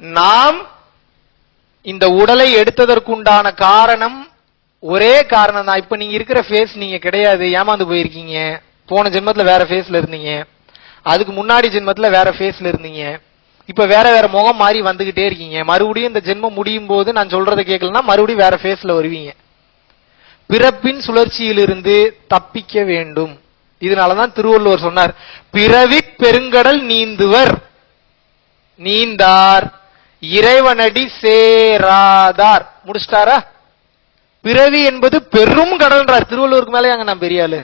நாம் இந்த உடலை எடுத்ததற்குண்டான காரணம் ஒரே காரணம் தான். இப்ப நீங்க இருக்கிற ஃபேஸ் நீங்க கிடையாது, ஏமாந்து போயிருக்கீங்க. போன ஜென்மத்துல வேற ஃபேஸ்ல இருந்தீங்க, அதுக்கு முன்னாடி ஜென்மத்துல வேற ஃபேஸ்ல இருந்தீங்க, இப்ப வேற வேற முகம் மாறி வந்துகிட்டே இருக்கீங்க. மறுபடியும் இந்த ஜென்மம் முடியும் போது நான் சொல்றதை கேட்கலன்னா மறுபடியும் வேற ஃபேஸ்ல வருவீங்க. பிறப்பின் சுழற்சியிலிருந்து தப்பிக்க வேண்டும். இதனாலதான் திருவள்ளுவர் சொன்னார், பிறவி பெருங்கடல் நீந்துவர் நீந்தார் இறைவனடி சேராதார். முடிச்சிட்டாரா? பிறவி என்பது பெரும் கடல்ன்றார். திருவள்ளுவருக்கு மேலே அங்க நான் பெரிய ஆளு.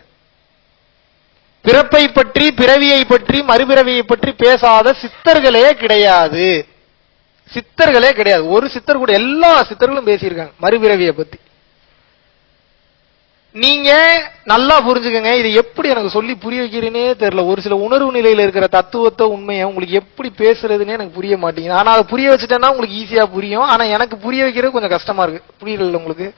பிறப்பை பற்றி, பிறவியை பற்றி, மறுபிறவியை பற்றி பேசாத சித்தர்களே கிடையாது. சித்தர்களே கிடையாது. ஒரு சித்தர் கூட, எல்லா சித்தர்களும் பேசியிருக்காங்க மறுபிறவியை பத்தி. நீங்க நல்லா புரிஞ்சுக்கங்க. இது எப்படி எனக்கு சொல்லி புரிய வைக்கிறேனே தெரியல. ஒரு சில உணர்வு நிலையில இருக்கிற தத்துவத்தை, உண்மையை உங்களுக்கு எப்படி பேசுறதுன்னே எனக்கு புரிய மாட்டேங்குது. ஆனா அதை புரிய வச்சுட்டேன்னா உங்களுக்கு ஈஸியா புரியும். ஆனா எனக்கு புரிய வைக்கிறது கொஞ்சம் கஷ்டமா இருக்கு. புரியல உங்களுக்கு?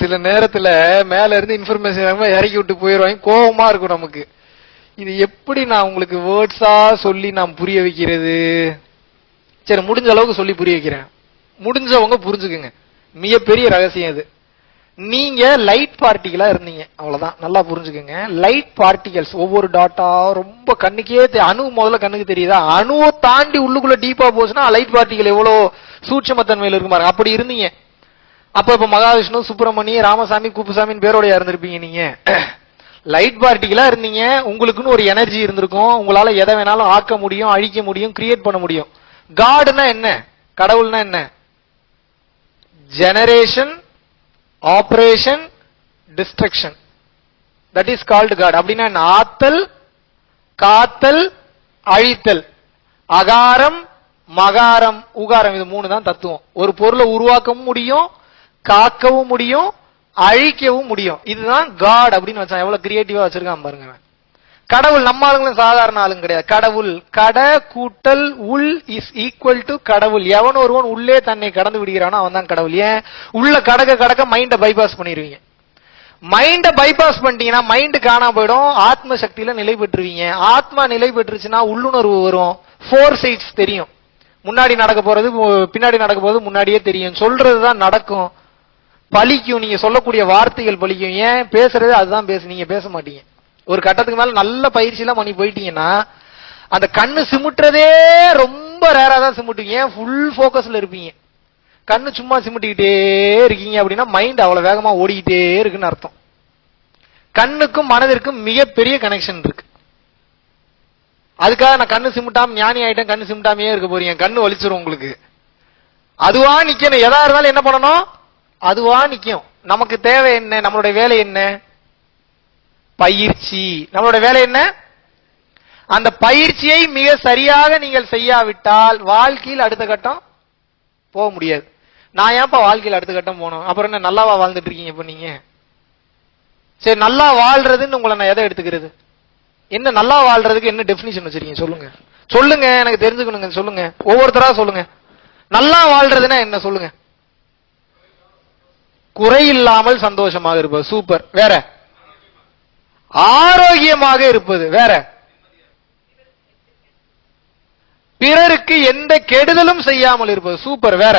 சில நேரத்துல மேல இருந்து இன்ஃபர்மேஷன் இறக்கி விட்டு போயிடுவாங்க, கோபமா இருக்கும் நமக்கு. இது எப்படி நான் உங்களுக்கு வேர்ட்ஸா சொல்லி நான் புரிய வைக்கிறது? சரி, முடிஞ்ச அளவுக்கு சொல்லி புரிய வைக்கிறேன். முடிஞ்சவங்க புரிஞ்சுக்குங்க. மிகப்பெரிய ரகசியம் இது. நீங்க லைட் பார்ட்டிகளா இருந்தீங்க, அவ்வளவுதான். நல்லா புரிஞ்சுக்குங்க. லைட் பார்ட்டிகல்ஸ், ஒவ்வொரு டாட்டா ரொம்ப கண்ணுக்கே அணு முதல்ல கண்ணுக்கு தெரியுதா? அணுவை தாண்டி உள்ளுக்குள்ள டீப்பா போச்சுன்னா லைட் பார்ட்டிகல் எவ்வளவு சூட்சமத்தன்மையில இருக்கு பாருங்க. அப்படி இருந்தீங்க. அப்ப இப்ப மகாவிஷ்ணு, சுப்பிரமணிய, ராமசாமி, குப்புசாமின்னு பேரோடைய இருந்திருப்பீங்க. நீங்க லைட் பார்ட்டிகளா இருந்தீங்க. உங்களுக்குன்னு ஒரு எனர்ஜி இருந்திருக்கும். உங்களால எதை வேணாலும் ஆக்க முடியும், அழிக்க முடியும், கிரியேட் பண்ண முடியும். காட்னா என்ன? கடவுள்னா என்ன? Generation, operation, destruction. That is called god. அப்படின்னா என்ன? ஆத்தல், காத்தல், அழித்தல். அகாரம், மகாரம், உகாரம். இது மூணு தான் தத்துவம். ஒரு பொருளை உருவாக்கவும் முடியும், காக்கவும் முடியும், அழிக்கவும் முடியும். இதுதான் காட் அப்படின்னு வச்சா. எவ்வளவு கிரியேட்டிவா வச்சிருக்கான் பாருங்க. கடவுள் நம்ம ஆளுங்களும் சாதாரண ஆளுங்க கிடையாது. கடவுள், கட கூட்டல் உள் இஸ் ஈக்குவல் டு கடவுள். எவன் ஒருவன் உள்ளே தன்னை கடந்து விடுகிறானோ அவன் தான் கடவுள். ஏன்? உள்ள கடக்க கடக்க மைண்ட பைபாஸ் பண்ணிடுவீங்க. மைண்ட பைபாஸ் பண்ணிட்டீங்கன்னா மைண்ட் காணாம போயிடும். ஆத்ம சக்தியில நிலை பெற்றுவீங்க. ஆத்மா நிலை பெற்றுச்சுன்னா உள்ளுணர்வு வரும், ஃபோர் சைட்ஸ் தெரியும். முன்னாடி நடக்க போறது, பின்னாடி நடக்க போறது முன்னாடியே தெரியும். சொல்றதுதான் நடக்கும், பலிக்கும். நீங்க சொல்லக்கூடிய வார்த்தைகள் பலிக்கும். ஏன்? பேசுறது அதுதான் பேசு, நீங்க பேச மாட்டீங்க. ஒரு கட்டத்துக்கு மேல நல்ல பயிற்சி எல்லாம் பண்ணி போயிட்டீங்கன்னா அந்த கண்ணு சிமுட்டுறதே ரொம்ப ரேரா தான் சிமுட்டுவீங்க. ஏன்? ஃபுல் போக்கஸ்ல இருப்பீங்க. கண்ணு சும்மா சிமுட்டிக்கிட்டே இருக்கீங்க அப்படின்னா மைண்ட் அவ்வளவு வேகமா ஓடிக்கிட்டே இருக்குன்னு அர்த்தம். கண்ணுக்கும் மனதிற்கும் மிகப்பெரிய கனெக்ஷன் இருக்கு. அதுக்காக நான் கண்ணு சிமுட்டாம ஞானி ஆயிட்டேன், கண்ணு சிமுட்டாமையே இருக்க போறீங்க, கண்ணு வலிச்சிரும் உங்களுக்கு. அதுவா நிக்கணும். எதா இருந்தாலும் என்ன பண்ணணும்? அதுவா நிக்கும். நமக்கு தேவை என்ன? நம்மளுடைய வேலை என்ன? பயிற்சி. நம்மளுடைய வேலை என்ன? அந்த பயிற்சியை மிக சரியாக நீங்கள் செய்யாவிட்டால் வாழ்க்கையில் அடுத்த கட்டம் போக முடியாது. நான் ஏன்ப்பா வாழ்க்கையில் அடுத்த கட்டம் போனோம்? அப்புறம் என்ன நல்லாவா வாழ்ந்துட்டு இருக்கீங்க இப்ப நீங்க? சரி, நல்லா வாழ்றதுன்னு உங்களை நான் எதை எடுத்துக்கிறது? என்ன நல்லா வாழ்றதுக்கு என்ன டெபினிஷன் வச்சிருக்கீங்க? சொல்லுங்க சொல்லுங்க, எனக்கு தெரிஞ்சுக்கணுங்க. சொல்லுங்க, ஒவ்வொருத்தரா சொல்லுங்க. நல்லா வாழ்றதுன்னா என்ன சொல்லுங்க? குறையில்லாமல் சந்தோஷமாக இருப்பது. சூப்பர். வேற? ஆரோக்கியமாக இருப்பது. வேற? பிறருக்கு எந்த கெடுதலும் செய்யாமல் இருப்பது. சூப்பர். வேற?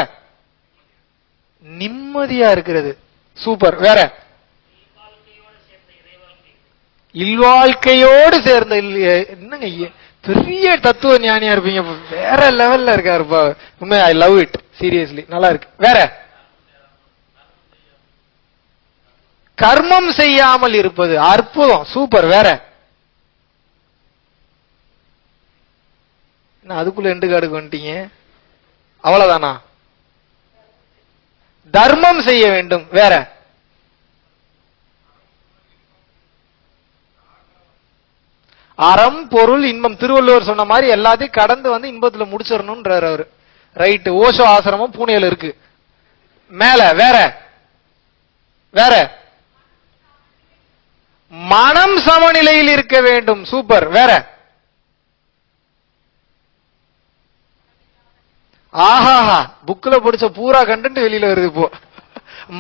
நிம்மதியா இருக்கிறது. சூப்பர். வேற? இல்வாழ்க்கையோடு சேர்ந்த. என்னங்க பெரிய தத்துவ ஞானியா இருப்பீங்க, வேற லெவல்ல இருக்காருப்பா. உண்மை, ஐ லவ் இட். சீரியஸ்லி நல்லா இருக்கு. வேற? கர்மம் செய்யாமல் இருப்பது. அற்புதம். சூப்பர். வேற? அதுக்குள்ள எண்டு காடுக்கு வந்துட்டீங்க. அவ்வளவுதானா? தர்மம் செய்ய வேண்டும். வேற? அறம், பொருள், இன்பம். திருவள்ளுவர் சொன்ன மாதிரி எல்லாத்தையும் கடந்து வந்து இன்பத்துல முடிச்சிடணும்ன்றாரு அவரு. ரைட். ஓஷோ ஆசிரமம் பூனேல இருக்கு. மேல? வேற? வேற? மனம் சமநிலையில் இருக்க வேண்டும். சூப்பர். வேற? ஆஹாஹா, புக்ல படிச்ச பூரா கண்டென்ட் வெளியில வருது இப்போ.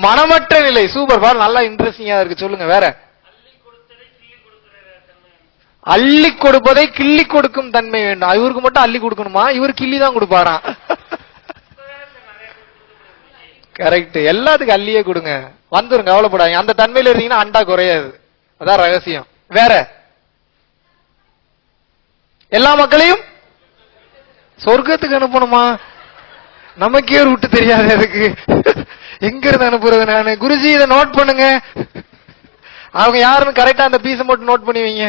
மனமற்ற நிலை. சூப்பர். பாரு, நல்லா இன்ட்ரெஸ்டிங்கா இருக்கு. சொல்லுங்க. வேற? அள்ளி கொடுப்பதை கிள்ளி கொடுக்கும் தன்மை வேண்டும். இவருக்கு மட்டும் அள்ளி கொடுக்கணுமா? இவர் கிள்ளி தான் கொடுப்பாராம். கரெக்ட். எல்லாத்துக்கும் அள்ளியே கொடுங்க, வந்துரும், கவலைப்படாதீங்க. அந்த தன்மையில இருந்தீங்கன்னா அண்டா குறையாது. அதான் ரகசியம். வேற எல்லா மக்களையும் சொர்க்கத்துக்கு அனுப்பணுமா? நமக்கே ஒரு விட்டு தெரியாது. அதுக்கு எங்க இருந்து அனுப்புறது? நானு குருஜி இதை நோட் பண்ணுங்க. அவங்க யாருன்னு கரெக்டா அந்த பீஸை மட்டும் நோட் பண்ணி வைங்க.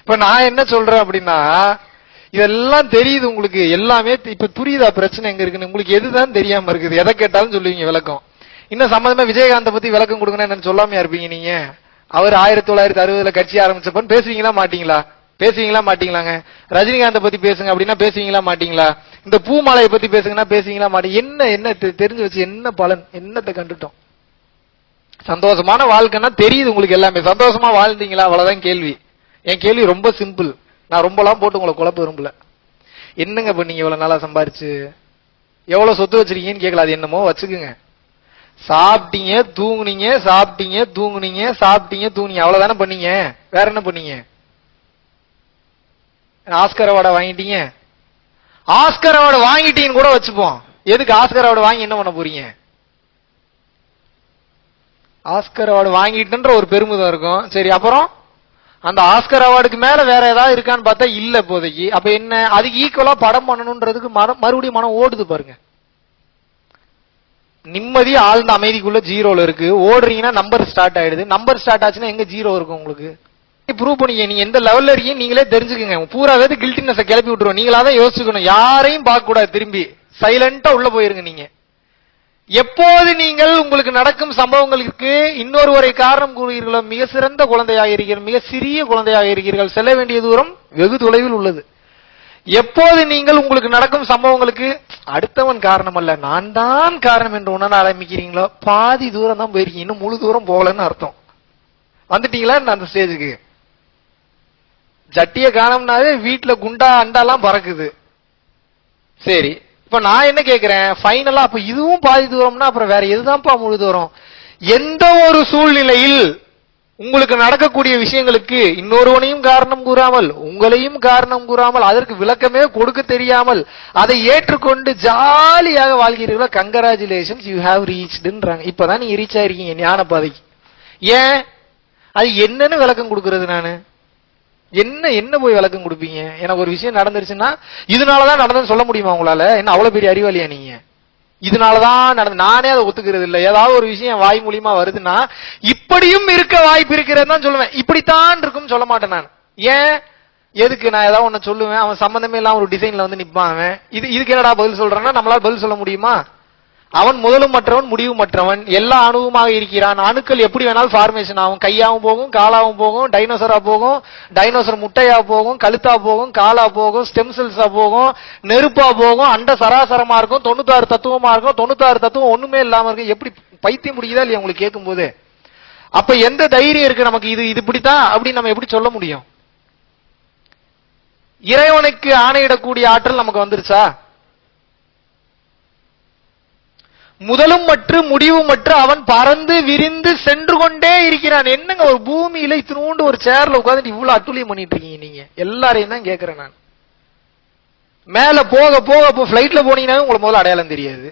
இப்ப நான் என்ன சொல்றேன் அப்படின்னா, இதெல்லாம் தெரியுது உங்களுக்கு எல்லாமே. இப்ப புரியுதா பிரச்சனை எங்க இருக்குன்னு? உங்களுக்கு எதுதான் தெரியாம இருக்குது? எதை கேட்டாலும் சொல்லுவீங்க விளக்கம். இன்னும் சம்பந்தமா விஜயகாந்த் பத்தி விளக்கம் கொடுக்கணும் என்ன சொல்லாமையா இருப்பீங்க நீங்க? அவர் 1960 கட்சி ஆரம்பிச்சப்பன்னு பேசுவீங்களா மாட்டீங்களா? பேசுவீங்களா மாட்டீங்களாங்க? ரஜினிகாந்த் பத்தி பேசுங்க அப்படின்னா பேசுவீங்களா மாட்டீங்களா? இந்த பூமாலையை பத்தி பேசுங்கன்னா பேசுவீங்களா மாட்டீங்க? என்ன தெரிஞ்சு வச்சு என்ன பலன்? என்னத்தை கண்டுட்டோம்? சந்தோஷமான வாழ்க்கைன்னா தெரியுது உங்களுக்கு எல்லாமே. சந்தோஷமா வாழ்ந்தீங்களா? அவ்வளவுதான் கேள்வி. என் கேள்வி ரொம்ப சிம்பிள். நான் ரொம்பலாம் போட்டு உங்களை குழப்ப விரும்பல. என்னங்க பண்ணீங்க இவ்வளவு நாளா சம்பாரிச்சு? எவ்வளவு சொத்து வச்சிருக்கீங்கன்னு கேட்கல. அது என்னமோ வச்சுக்குங்க. சாப்பிட்டீங்க தூங்குனீங்க, சாப்பிட்டீங்க தூங்குனீங்க, சாப்பிட்டீங்க தூங்குனீங்க, அவ்வளவுதானே பண்ணீங்க. வேற என்ன பண்ணீங்க? ஆஸ்கர் அவார்டை வாங்கிட்டீங்க. ஆஸ்கர் அவார்டு வாங்கிட்டீங்கன்னு கூட வச்சுப்போம். எதுக்கு ஆஸ்கர் அவார்டு வாங்கி என்ன பண்ண போறீங்க? ஆஸ்கர் அவார்டு வாங்கிட்டுன்ற ஒரு பெருமிதம் இருக்கும். சரி, அப்புறம் அந்த ஆஸ்கர் அவார்டுக்கு மேல வேற ஏதாவது இருக்கான்னு பார்த்தா இல்ல இப்போதைக்கு. அப்ப என்ன? அதுக்கு ஈக்குவலா படம் பண்ணணும்ன்றதுக்கு மறுபடியும் மனம் ஓடுது பாருங்க. நிம்மதி ஆழ்ந்த அமைதிக்குள்ள ஜீரோல இருக்கு. ஓடுறீங்கன்னா நம்பர் ஸ்டார்ட் ஆயிடுது. நம்பர் ஸ்டார்ட் ஆச்சுன்னா எங்க ஜீரோ இருக்கும் உங்களுக்கு? ப்ரூவ் பண்ணீங்க. நீங்க எந்த லெவல்ல இருக்கீங்க நீங்களே தெரிஞ்சுக்கங்க. பூராவே கில்ட்டினஸ் கிளப்பி விட்டுருவோம். நீங்களா தான் யோசிச்சுக்கணும். யாரையும் பார்க்க கூடாது. திரும்பி சைலண்டா உள்ள போயிருங்க. நீங்க எப்போது நீங்கள் உங்களுக்கு நடக்கும் சம்பவங்களுக்கு இன்னொருவரை காரணம் கூறுகிறீர்களோ மிக சிறந்த குழந்தையாக இருக்கிறீர்கள், மிக சிறிய குழந்தையாக இருக்கிறீர்கள். செல்ல வேண்டிய தூரம் வெகு தொலைவில் உள்ளது. எப்போது நீங்கள் உங்களுக்கு நடக்கும் சம்பவங்களுக்கு அடுத்தவன் காரணம் அல்ல நான் தான் காரணம் என்று உணர ஆரம்பிக்கிறீங்களோ பாதி தூரம் தான் போயிருக்கீங்க. இன்னும் முழு தூரம் போகலன்னு அர்த்தம். வந்துட்டீங்களா அந்த ஸ்டேஜுக்கு? ஜட்டிய காணோம்னாவே வீட்டுல குண்டா அண்டாலாம் பறக்குது. சரி, இப்ப நான் என்ன கேக்குறேன், ஃபைனலா அப்ப இதுவும் பாதி தூரம்னா அப்புறம் வேற எதுதான்ப்பா முழு தூரம்? எந்த ஒரு சூழ்நிலையில் உங்களுக்கு நடக்கக்கூடிய விஷயங்களுக்கு இன்னொருவனையும் காரணம் கூறாமல், உங்களையும் காரணம் கூறாமல், அதற்கு விளக்கமே கொடுக்க தெரியாமல் அதை ஏற்றுக்கொண்டு ஜாலியாக வாழ்கிறீர்களோ, கங்கராச்சுலேஷன்ஸ், யூ ஹேவ் ரீச்டுன்றாங்க. இப்பதான் நீங்க ரீச் ஆயிருக்கீங்க ஞான பாதைக்கு. ஏன்? அது என்னன்னு விளக்கம் கொடுக்கறது? நானு என்ன போய் விளக்கம் கொடுப்பீங்க? எனக்கு ஒரு விஷயம் நடந்துருச்சுன்னா இதனாலதான் நடந்ததுன்னு சொல்ல முடியுமா உங்களால? என்ன அவ்வளவு பெரிய அறிவாளியா நீங்க? இதனாலதான் நடந்து, நானே அதை ஒத்துக்கிறது இல்லை. ஏதாவது ஒரு விஷயம் வாய் மூலியமா வருதுன்னா இப்படியும் இருக்க வாய்ப்பு இருக்கிறது தான் சொல்லுவேன். இப்படித்தான் இருக்கும் சொல்ல மாட்டேன் நான். ஏன்? எதுக்கு? நான் ஏதாவது ஒண்ணு சொல்லுவேன், அவன் சம்பந்தமே இல்லாம ஒரு டிசைன்ல வந்து நிப்பான். அவன் இதுக்கு என்னடா பதில் சொல்றான்னா நம்மளால பதில் சொல்ல முடியுமா? அவன் முதலும் மற்றவன் முடிவு மற்றவன், எல்லா அணுவுமாக இருக்கிறான். அணுக்கள் எப்படி வேணாலும் ஃபார்மேஷன் ஆகும். கையாவும் போகும், காலாவும் போகும், டைனோசரா போகும், டைனோசர் முட்டையா போகும், கழுத்தா போகும், காலா போகும், ஸ்டெம் செல்ஸா போகும், நெருப்பா போகும், அண்ட சராசரமா இருக்கும், 96 தத்துவமா இருக்கும், 96 தத்துவம் ஒண்ணுமே இல்லாம இருக்கும். எப்படி பைத்தியம் முடியுதா இல்லையா உங்களுக்கு கேட்கும் போது? அப்ப எந்த தைரியம் இருக்கு நமக்கு இது இப்படித்தான் அப்படின்னு நம்ம எப்படி சொல்ல முடியும்? இறைவனுக்கு ஆணையிடக்கூடிய ஆற்றல் நமக்கு வந்துருச்சா? முதலும் மற்ற முடிவும் மற்ற அவன் பறந்து விரிந்து சென்று கொண்டே இருக்கிறான். என்னங்க ஒரு பூமியில இத்தினூண்டு ஒரு சேர்ல உட்கார்ந்து இவ்வளவு அட்டுழியம் பண்ணிட்டு இருக்கீங்க நீங்க? எல்லாரையும் தான் கேட்கிறேன் நான். மேல போக போக பிளைட்ல போனீங்கன்னா உங்களுக்கு முதல்ல அடையாளம் தெரியாது.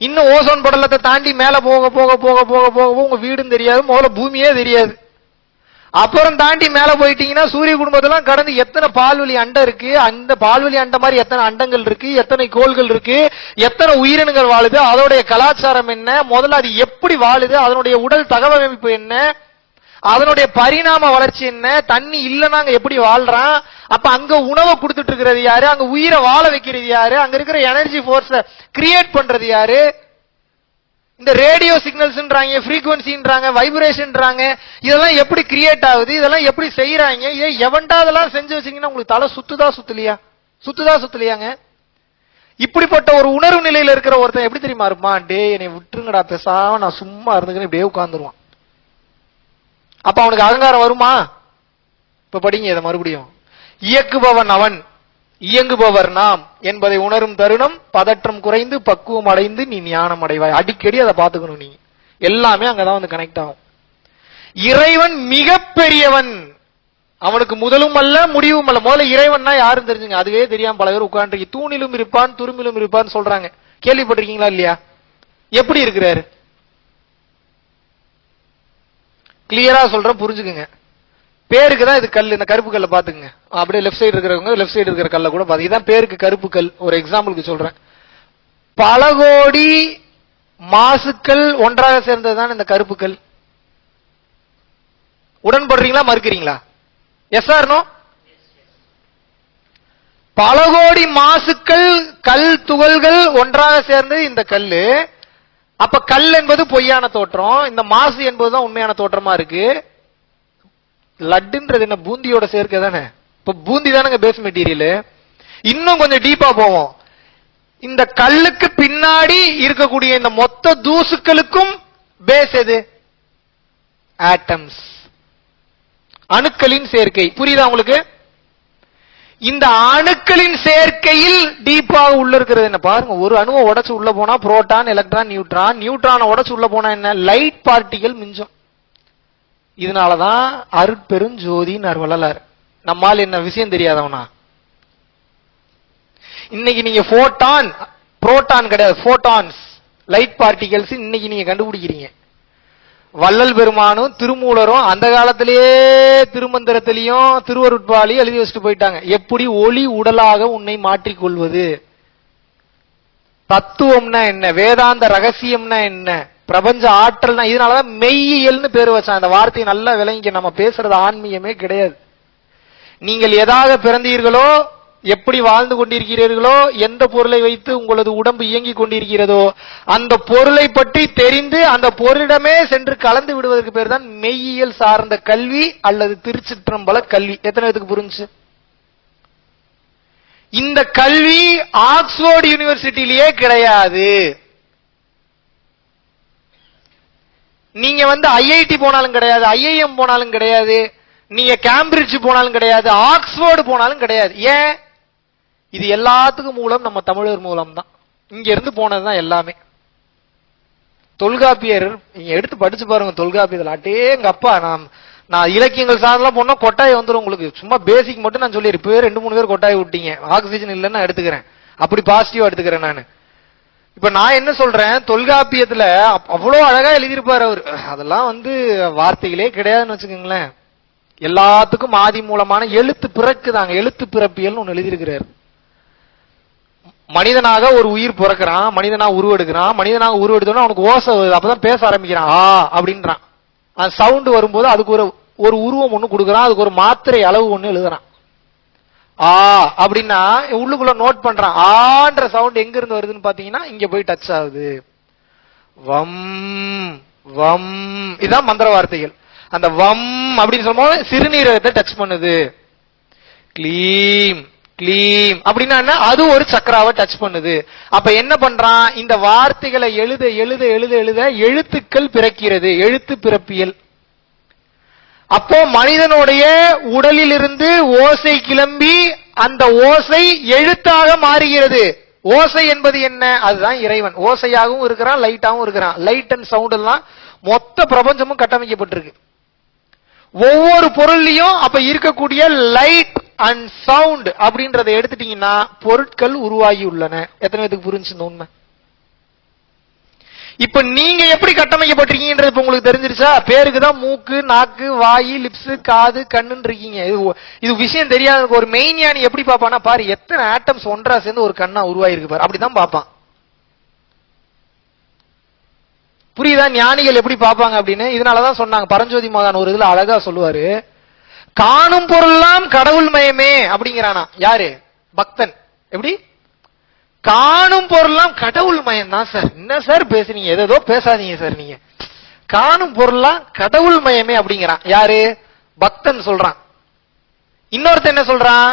இன்னும் ஓசோன் படலத்தை தாண்டி மேல போக போக போக போக போக உங்க வீடும் தெரியாது, முதல்ல பூமியே தெரியாது. அப்புறம் தாண்டி மேல போயிட்டீங்கன்னா சூரிய குடும்பத்தெல்லாம் கடந்து எத்தனை பால்வெளி அண்டம் இருக்கு, அந்த பால்வெளி அண்டம் மாதிரி எத்தனை அண்டங்கள் இருக்கு, எத்தனை கோள்கள் இருக்கு, எத்தனை உயிரினங்கள் வாழுது, அதோடைய கலாச்சாரம் என்ன, முதல்ல அது எப்படி வாழுது, அதனுடைய உடல் தகவமைப்பு என்ன, அதனுடைய பரிணாம வளர்ச்சி என்ன, தண்ணி இல்லைன்னா அங்க எப்படி வாழ்றான், அப்ப அங்க உணவை கொடுத்துட்டு இருக்கிறது யாரு, அங்க உயிரை வாழ வைக்கிறது யாரு, அங்க இருக்கிற எனர்ஜி போர்ஸ கிரியேட் பண்றது யாரு, இந்த ரேடியோ சிக்னல்ஸ்ன்றாங்க, ஃப்ரீக்வன்சின்றாங்க, வைப்ரேஷன்றாங்க, இதெல்லாம் எப்படி கிரியேட் ஆகுது, இதெல்லாம் எப்படி செய்யறாங்க, இதை எவன்டா அதெல்லாம் செஞ்சு வச்சீங்கன்னா உங்களுக்கு தலை சுத்துதா சுத்தலையாங்க? இப்படிப்பட்ட ஒரு உணர்வு நிலையில இருக்கிற ஒருத்தன் எப்படி தெரியுமா இருப்பான்? டே என்னை விட்டுருங்கடா பேசாம நான் சும்மா இருந்துக்கிறேன் இப்படியே உட்கார்ந்துருவான். அப்ப அவனுக்கு அகங்காரம் வருமா? இப்ப படிங்க இதை மறுபடியும். இயக்குபவன் அவன், இயங்குபவர் நாம் என்பதை உணரும் தருணம் பதற்றம் குறைந்து பக்குவம் அடைந்து நீ ஞானம் அடைவாய். அடிக்கடி அதை பார்த்துக்கணும். நீ எல்லாமே அங்கதான் வந்து கனெக்ட் ஆகும். இறைவன் மிக பெரியவன், அவனுக்கு முதலும் அல்ல முடிவும் அல்ல. முதல்ல இறைவன்னா யாரும் தெரிஞ்சுங்க, அதுவே தெரியாம பல பேர் உட்கார்ந்து தூணிலும் இருப்பான் துரும்பிலும் இருப்பான்னு சொல்றாங்க. கேள்விப்பட்டிருக்கீங்களா இல்லையா? எப்படி இருக்கிறாரு? கிளியரா சொல்றேன், புரிஞ்சுக்குங்க. பேருக்கு தான் இது கல். இந்த கருப்பு கல்ல பாத்துக்குங்க. அப்படியே லெப்ட் சைடு இருக்கிறவங்க லெப்ட் சைடு இருக்கிற கல்ல கூட பாத்து. இதான் பேருக்கு கருப்பு கல். ஒரு எக்ஸாம்பிளுக்கு சொல்றேன். பல கோடி மாசுக்கள் ஒன்றாக சேர்ந்ததுதான் இந்த கருப்பு கல். உடன்படுறீங்களா மறுக்கிறீங்களா? Yes or no? பல கோடி மாசுக்கள் கல் துகள்கள் ஒன்றாக சேர்ந்து இந்த கல்லு. அப்ப கல் என்பது பொய்யான தோற்றம், இந்த மாசு என்பதுதான் உண்மையான தோற்றமா இருக்கு. லட்டுன்றது என்ன? பூந்தியோட சேர்க்கை தானே. இப்ப பூந்தி தானங்க பேஸ் மெட்டீரியல். இன்னும் கொஞ்சம் டீப்பா போவோம். இந்த கல்லுக்கு பின்னாடி இருக்கக்கூடிய இந்த மொத்த தூசுக்களுக்கும் பேஸ் எது? ஆட்டம்ஸ், அணுக்களின் சேர்க்கை. புரியுதா உங்களுக்கு? இந்த அணுக்களின் சேர்க்கையில் டீப்பாக உள்ள இருக்கிறது என்ன பாருங்க. ஒரு அணுவை உடைச்சு உள்ள போனா புரோட்டான், எலக்ட்ரான், நியூட்ரான். நியூட்ரானை உடைச்சு உள்ள போனா என்ன? லைட் பார்ட்டிகல் மிஞ்சும். இதனாலதான் அருட்பெருஞ்சோதின்னு வள்ளலார். நம்மால் என்ன விஷயம் தெரியாதவனா? இன்னைக்கு நீங்க போட்டான் புரோட்டான் கிடையாது, போட்டான்ஸ் லைட் பார்ட்டிகல்ஸ் இன்னைக்கு நீங்க கண்டுபிடிக்கிறீங்க. வள்ளல் பெருமானும் திருமூலரும் அந்த காலத்திலேயே திருமந்திரத்திலையும் திருவருட்பாலையும் எழுதி வச்சுட்டு போயிட்டாங்க. எப்படி ஒளி உடலாக உன்னை மாற்றிக்கொள்வது, தத்துவம்னா என்ன, வேதாந்த ரகசியம்னா என்ன, பிரபஞ்ச ஆற்றல்னா. இதனாலதான் மெய்யியல்னு பேரு வச்சான். அந்த வார்த்தையை நல்லா விளங்கிக்க. நம்ம பேசுறது ஆன்மீகமே கிடையாது. நீங்கள் எதாக பிறந்தீர்களோ, எப்படி வாழ்ந்து கொண்டிருக்கிறீர்களோ, எந்த பொருளை வைத்து உங்களது உடம்பு இயங்கிக் கொண்டிருக்கிறதோ அந்த பொருளை பற்றி தெரிந்து அந்த பொருளிடமே சென்று கலந்து விடுவதற்கு பேர் தான் மெய்யியல் சார்ந்த கல்வி அல்லது திருச்சிற்றம்பல கல்வி. எத்தனை பேருக்கு புரிஞ்சு? இந்த கல்வி ஆக்ஸ்போர்ட் யூனிவர்சிட்டியிலேயே கிடையாது. நீங்க ஐஐடி போனாலும் கிடையாது, ஐஐஎம் போனாலும் கிடையாது, நீங்க கேம்பிரிட்ஜ் போனாலும் கிடையாது, ஆக்ஸ்போர்டு போனாலும் கிடையாது. ஏன்? இது எல்லாத்துக்கும் மூலம் நம்ம தமிழர் மூலம் தான். இங்க இருந்து போனதுதான் எல்லாமே. தொல்காப்பியர் நீங்க எடுத்து படிச்சு பாருங்க. தொல்காப்பியத்தில் அட்டே எங்க அப்பா நான் இலக்கியங்கள் சார்ந்தெல்லாம் போனா கொட்டாய் வந்துடும் உங்களுக்கு. சும்மா பேசிக் மட்டும் நான் சொல்லி இப்பவே 2-3 பேர் கொட்டாய் விட்டீங்க. ஆக்சிஜன் இல்லைன்னு நான் எடுத்துக்கிறேன், அப்படி பாசிட்டிவா எடுத்துக்கிறேன் நான். இப்ப நான் என்ன சொல்றேன், தொல்காப்பியத்துல அவ்வளவு அழகா எழுதியிருப்பாரு அவர். அதெல்லாம் வார்த்தைகளே கிடையாதுன்னு வச்சுக்கோங்களேன். எல்லாத்துக்கும் ஆதி மூலமான எழுத்து பிறக்குதாங்க. எழுத்து பிறப்பியல் ஒன்னு எழுதியிருக்கிறார். மனிதனாக ஒரு உயிர் பிறக்கிறான், மனிதனா உருவெடுக்கிறான், மனிதனாக உருவெடுத்தோன்னா அவனுக்கு ஓசை வருது, அப்பதான் பேச ஆரம்பிக்கிறான். அப்படின்றான். அந்த சவுண்ட் வரும்போது அதுக்கு ஒரு உருவம் ஒண்ணு கொடுக்கறான், அதுக்கு ஒரு மாத்திரை அளவு ஒண்ணு எழுதுறான். அப்படின்னா உள்ளுக்குள்ள நோட் பண்றான். ஆன்ற சவுண்ட் எங்க இருந்து வருதுன்னு பாத்தீங்கன்னா இங்க போய் டச் ஆகுது. வம் வம் இதான் மந்திர வார்த்தைகள். அந்த வம் அப்படின்னு சொல்லும்போது சிறுநீரகத்தை டச் பண்ணுது. கிளீம் கிளீம் அப்படின்னா அது ஒரு சக்கராவை டச் பண்ணுது. அப்ப என்ன பண்றான்? இந்த வார்த்தைகளை எழுத எழுத எழுத எழுத எழுத்துக்கள் பிறக்கிறது. எழுத்து பிறப்பியல். அப்போ மனிதனுடைய உடலில் இருந்து ஓசை கிளம்பி அந்த ஓசை எழுத்தாக மாறுகிறது. ஓசை என்பது என்ன? அதுதான் இறைவன். ஓசையாகவும் இருக்கிறான், லைட்டாகவும் இருக்கிறான். லைட் அண்ட் சவுண்ட் எல்லாம் மொத்த பிரபஞ்சமும் கட்டமைக்கப்பட்டிருக்கு. ஒவ்வொரு பொருள்லையும் அப்ப இருக்கக்கூடிய லைட் அண்ட் சவுண்ட் அப்படின்றத எடுத்துட்டீங்கன்னா பொருட்கள் உருவாகி உள்ளன. எத்தனை பேருக்கு புரிஞ்சு இந்த உண்மை? இப்ப நீங்க எப்படி கட்டமைக்கப்பட்டிருக்கீங்கன்றது இப்ப உங்களுக்கு தெரிஞ்சிருச்சா? பேருக்கு தான் மூக்கு, நாக்கு, வாயு, லிப்ஸ், காது, கண்ணுன்னு இருக்கீங்க. இது விஷயம் தெரியாத ஒரு மெயின் ஞானி எப்படி பாப்பானா, பாரு எத்தனை ஆட்டம்ஸ் ஒன்றா சேர்ந்து ஒரு கண்ணா உருவாயிருக்கு பாரு, அப்படிதான் பாப்பான். புரியுதா ஞானிகள் எப்படி பாப்பாங்க அப்படின்னு? இதனாலதான் சொன்னாங்க, பரஞ்சோதி மகான் ஒரு இதுல அழகா சொல்லுவாரு, காணும் பொருள்லாம் கடவுள் மயமே அப்படிங்கிறானா. யாரு? பக்தன். எப்படி? காணும் பொருள்லாம் கடவுள் மயம் தான் சார். என்ன சார் பேசுறீங்க? ஏதோ பேசாதீங்க சார். நீங்க காணும் பொருள்லாம் கடவுள் மயமே அப்படிங்கிறான். யாரு? பக்தன் சொல்றான். இன்னொருத்த என்ன சொல்றான்?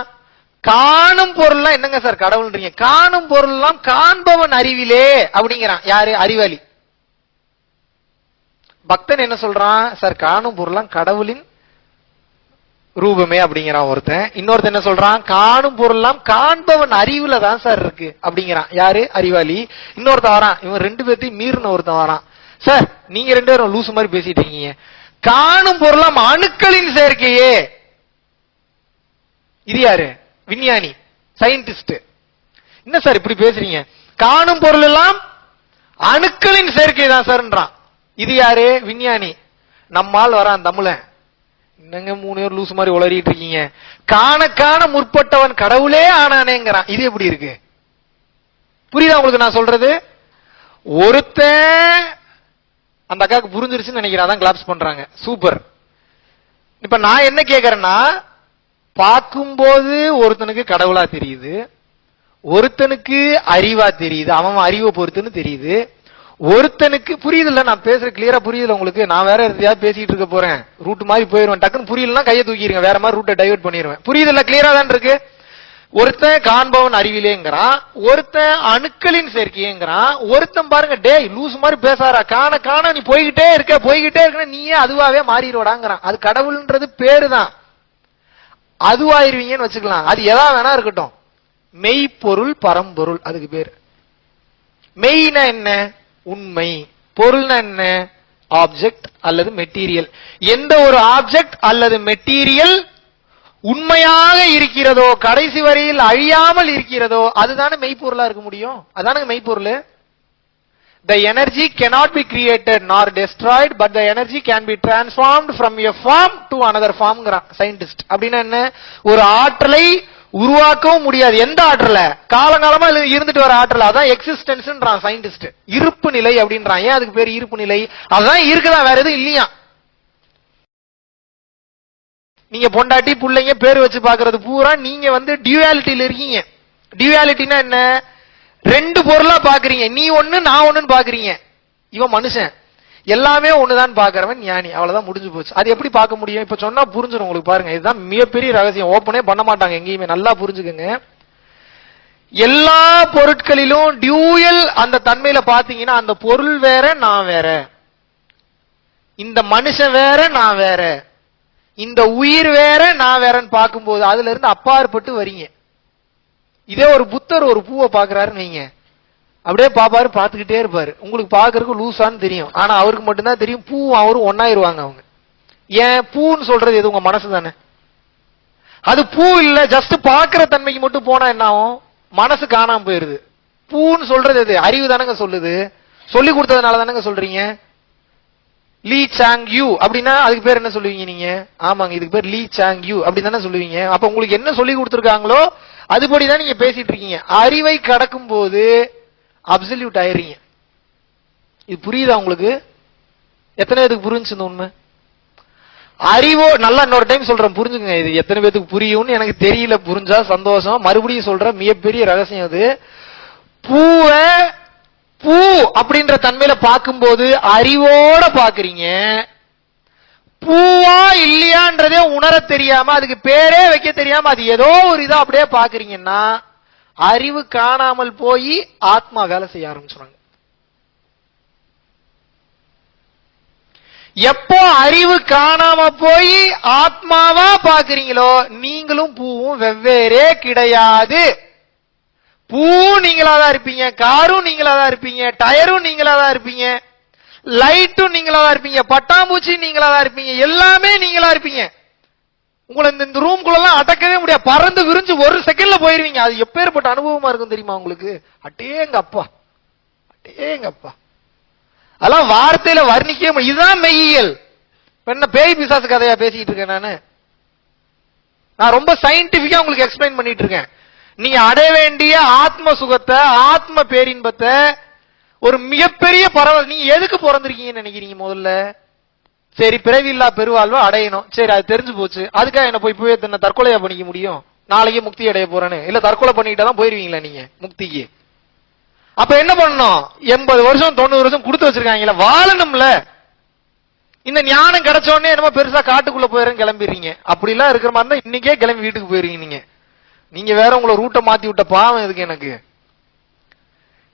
காணும் பொருள்லாம் என்னங்க சார் கடவுள்ன்றீங்க? காணும் பொருள்லாம் காண்பவன் அறிவிலே அப்படிங்கிறான். யாரு? அறிவாளி. பக்தன் என்ன சொல்றான்? சார் காணும் பொருள்லாம் கடவுளின் ரூபமே அப்படிங்கிறான் ஒருத்தன். இன்னொருத்தன் என்ன சொல்றான்? காணும் பொருள்லாம் காண்பவன் அறிவுல தான் சார் இருக்கு அப்படிங்கிறான். யாரு? அறிவாளி. இன்னொருத்தன் வரான், இவன் 2 பேர்த்தையும் மீறின ஒருத்தன் வரான். சார் நீங்க 2 பேரும் லூசு மாதிரி பேசிட்டு இருக்கீங்க. காணும் பொருளாம் அணுக்களின் சேர்க்கையே. இது யாரு? விஞ்ஞானி, சயின்டிஸ்ட். என்ன சார் இப்படி பேசுறீங்க? காணும் பொருள் எல்லாம் அணுக்களின் சேர்க்கை தான் சார்ன்றான். இது யாரு? விஞ்ஞானி. நம்மால் வரான் தமிழன். என்னங்க 3 பேர் லூசு மாதிரி உளறிட்டு இருக்கீங்க? காண முற்பட்டவன் கடவுளே ஆனானேங்கிறான். இது எப்படி இருக்கு? புரியுதா உங்களுக்கு நான் சொல்றது? ஒருத்தன் அந்த அக்காவுக்கு புரிஞ்சிருச்சுன்னு நினைக்கிறேன், அதான் கிளாப்ஸ் பண்றாங்க. சூப்பர். இப்ப நான் என்ன கேக்குறேன்னா, பார்க்கும்போது ஒருத்தனுக்கு கடவுளா தெரியுது, ஒருத்தனுக்கு அறிவா தெரியுது, அவன் அறிவை பொறுத்துன்னு தெரியுது. ஒருத்தனுக்கு புரியுது இல்ல, நான் பேசுற கிளியரா புரியுதுல உங்களுக்கு? நான் வேற எதையாவது பேசிட்டு இருக்க போறேன், ரூட் மாதிரி போயிருவேன். டக்குன்னு புரியலன்னா கையை தூக்கிடுங்க, வேற மாதிரி ரூட்டை டைவர்ட் பண்ணிடுவேன். புரியுது இல்ல? கிளியரா தான் இருக்கு. ஒருத்தன் காண்பவன் அறிவிலேங்கிறான், ஒருத்தன் அணுக்களின் சேர்க்கைங்கிறான், ஒருத்தன் பாருங்க டேய் லூஸ் மாதிரி பேசாரா, காண நீ போய்கிட்டே இருக்க நீயே அதுவாவே மாறிடுவாடாங்கிறான். அது கடவுள்ன்றது பேரு தான், அதுவாயிருவீங்கன்னு வச்சுக்கலாம். அது எதா வேணா இருக்கட்டும். மெய்ப்பொருள் பரம்பொருள் அதுக்கு பேரு. மெய்னா என்ன? உண்மை. பொருள்னா என்ன? ஆப்ஜெக்ட் அல்லது மெட்டீரியல். எந்த ஒரு ஆப்ஜெக்ட் அல்லது மெட்டீரியல் உண்மையாக இருக்கிறதோ, கடைசி வரையில் அழியாமல் இருக்கிறதோ, அதுதானே மெய்ப்பொருளா இருக்க முடியும். அதானுங்க மெய்ப்பொருள். The energy cannot be created nor destroyed, but the energy can be transformed from a form to another form scientist. அப்படின்னா என்ன? ஒரு ஆற்றலை உருவாக்கவும் முடியாது. எந்த ஆற்றல? காலங்காலமா இருந்துட்டு வர ஆற்றல். அதான் எக்ஸிஸ்டன்ஸ்ன்றான் சயின்டிஸ்ட். இருப்பு நிலை அப்படின்றான். ஏன் அதுக்கு பேர் இருப்பு நிலை? அதான் இருக்குதான், வேற எதுவும் இல்லையா. நீங்க பொண்டாட்டி பிள்ளைங்க பேர் வச்சு பாக்குறது பூரா நீங்க டியூவாலிட்டியில இருக்கீங்க. டியூவாலிட்டினா என்ன? ரெண்டு பொருளா பாக்குறீங்க. நீ ஒண்ணு நான் ஒண்ணுன்னு பாக்குறீங்க. இவன் மனுஷன் எல்லாமே ஒண்ணுதான் பாக்குறவன் ஞானி. அவ்வளவுதான், முடிஞ்சு போச்சு. அது எப்படி பார்க்க முடியும்? இப்ப சொன்னா புரிஞ்சிடும் உங்களுக்கு. பாருங்க, இதுதான் மிகப்பெரிய ரகசியம். ஓப்பனே பண்ண மாட்டாங்க எங்கேயுமே. நல்லா புரிஞ்சுக்கங்க. எல்லா பொருட்களிலும் டியூயல் அந்த தன்மையில பாத்தீங்கன்னா, அந்த பொருள் வேற நான் வேற, இந்த மனுஷன் வேற நான் வேற, இந்த உயிர் வேற நான் வேறன்னு பார்க்கும்போது அதுல இருந்து அப்பாற்பட்டு வரீங்க. இதே ஒரு புத்தர் ஒரு பூவை பாக்குறாருன்னு வைங்க, அப்படியே பாப்பாரு, பாத்துக்கிட்டே இருப்பாரு. உங்களுக்கு பாக்குறதுக்கு லூசான்னு தெரியும், ஆனா அவருக்கு மட்டும்தான் தெரியும் பூ அவரும் ஒன்னாயிருவாங்க அவங்க. ஏன்? பூன்னு சொல்றது எது? உங்க மனசு தானே. அது பூ இல்ல, ஜஸ்ட் பாக்குற தன்மைக்கு மட்டும் போனா என்ன ஆகும்? மனசு காணாம போயிருது. பூன்னு சொல்றது எது? அறிவு தானங்க சொல்லுது. சொல்லி கொடுத்ததுனால தானங்க சொல்றீங்க. லீ சாங் யூ அப்படின்னா அதுக்கு பேர் என்ன சொல்லுவீங்க நீங்க? ஆமாங்க, இதுக்கு பேர் லீ சாங் யூ அப்படின்னு தானே சொல்லுவீங்க. அப்ப உங்களுக்கு என்ன சொல்லி கொடுத்துருக்காங்களோ அதுபடிதான் நீங்க பேசிட்டு இருக்கீங்க. அறிவை கடக்கும் போது அப்சல்யூட் ஆயிடுறீங்க. இது புரியுதா உங்களுக்கு? எத்தனை பேருக்கு புரிஞ்சு இந்த உண்மை? அறிவோ நல்லா இன்னொரு டைம் சொல்றேன், புரிஞ்சுங்க. இது எத்தனை பேருக்கு புரியும்னு எனக்கு தெரியல. புரிஞ்சா சந்தோஷம். மறுபடியும் சொல்றேன், மிகப்பெரிய ரகசியம் அது. பூவை பூ அப்படின்ற தன்மையில பார்க்கும்போது அறிவோட பாக்குறீங்க. பூவா இல்லையான்றதே உணர தெரியாம, அதுக்கு பேரே வைக்க தெரியாம, அது ஏதோ ஒரு இதா அப்படியே பாக்குறீங்கன்னா அறிவு காணாமல் போய் ஆத்மா வேலை செய்ய ஆரம்பிச்சுறாங்க. எப்போ அறிவு காணாம போய் ஆத்மாவா பாக்குறீங்களோ, நீங்களும் பூவும் வெவ்வேறே கிடையாது. பூ நீங்களாதான் இருப்பீங்க, காரும் நீங்களாதான் இருப்பீங்க, டயரும் நீங்களாதான் இருப்பீங்க, லைட்டும் நீங்களாதான் இருப்பீங்க, பட்டாம்பூச்சி நீங்களாதான் இருப்பீங்க, எல்லாமே நீங்களா இருப்பீங்க. உங்களை இந்த ரூம்குள்ளெல்லாம் அடக்கவே முடியாது. பறந்து விரிஞ்சு ஒரு செகண்ட்ல போயிருவீங்க. அது எப்பேற்பட்ட அனுபவமா இருக்கும் தெரியுமா உங்களுக்கு? அட்டேங்கப்பா, அட்டேங்கப்பா, அதெல்லாம் வார்த்தையில வர்ணிக்கவே முடியும். இதுதான் மெய்யியல். என்ன பேய் பிசாசு கதையா பேசிட்டு இருக்கேன் நான் ரொம்ப சயின்டிபிக்கா உங்களுக்கு எக்ஸ்பிளைன் பண்ணிட்டு இருக்கேன். நீங்க அடைய வேண்டிய ஆத்ம சுகத்தை, ஆத்ம பேரின்பத்தை, ஒரு மிகப்பெரிய பரவல். நீங்க எதுக்கு பிறந்திருக்கீங்கன்னு நினைக்கிறீங்க? முதல்ல சரி, பிறவில்லா பெருவாழ்வை அடையணும். சரி, அது தெரிஞ்சு போச்சு. அதுக்காக என்ன போய் தற்கொலையா பண்ணிக்க முடியும்? நாளைக்கே முக்தி அடைய போறேன்னு இல்ல, தற்கொலை பண்ணிக்கிட்டா தான் போயிருவீங்களா நீங்க முக்திக்கு? அப்ப என்ன பண்ணணும்? 80 வருஷம் 90 வருஷம் கொடுத்து வச்சிருக்காங்களா, வாழணும்ல. இந்த ஞானம் கிடைச்ச உடனே என்னமோ பெருசா காட்டுக்குள்ள போயிரும் கிளம்பிடுறீங்க. அப்படி எல்லாம் இருக்கிற மாதிரி தான் இன்னைக்கே கிளம்பி வீட்டுக்கு போயிருவீங்க நீங்க வேற உங்களை ரூட்டை மாத்தி விட்ட பாவம் எதுக்கு எனக்கு?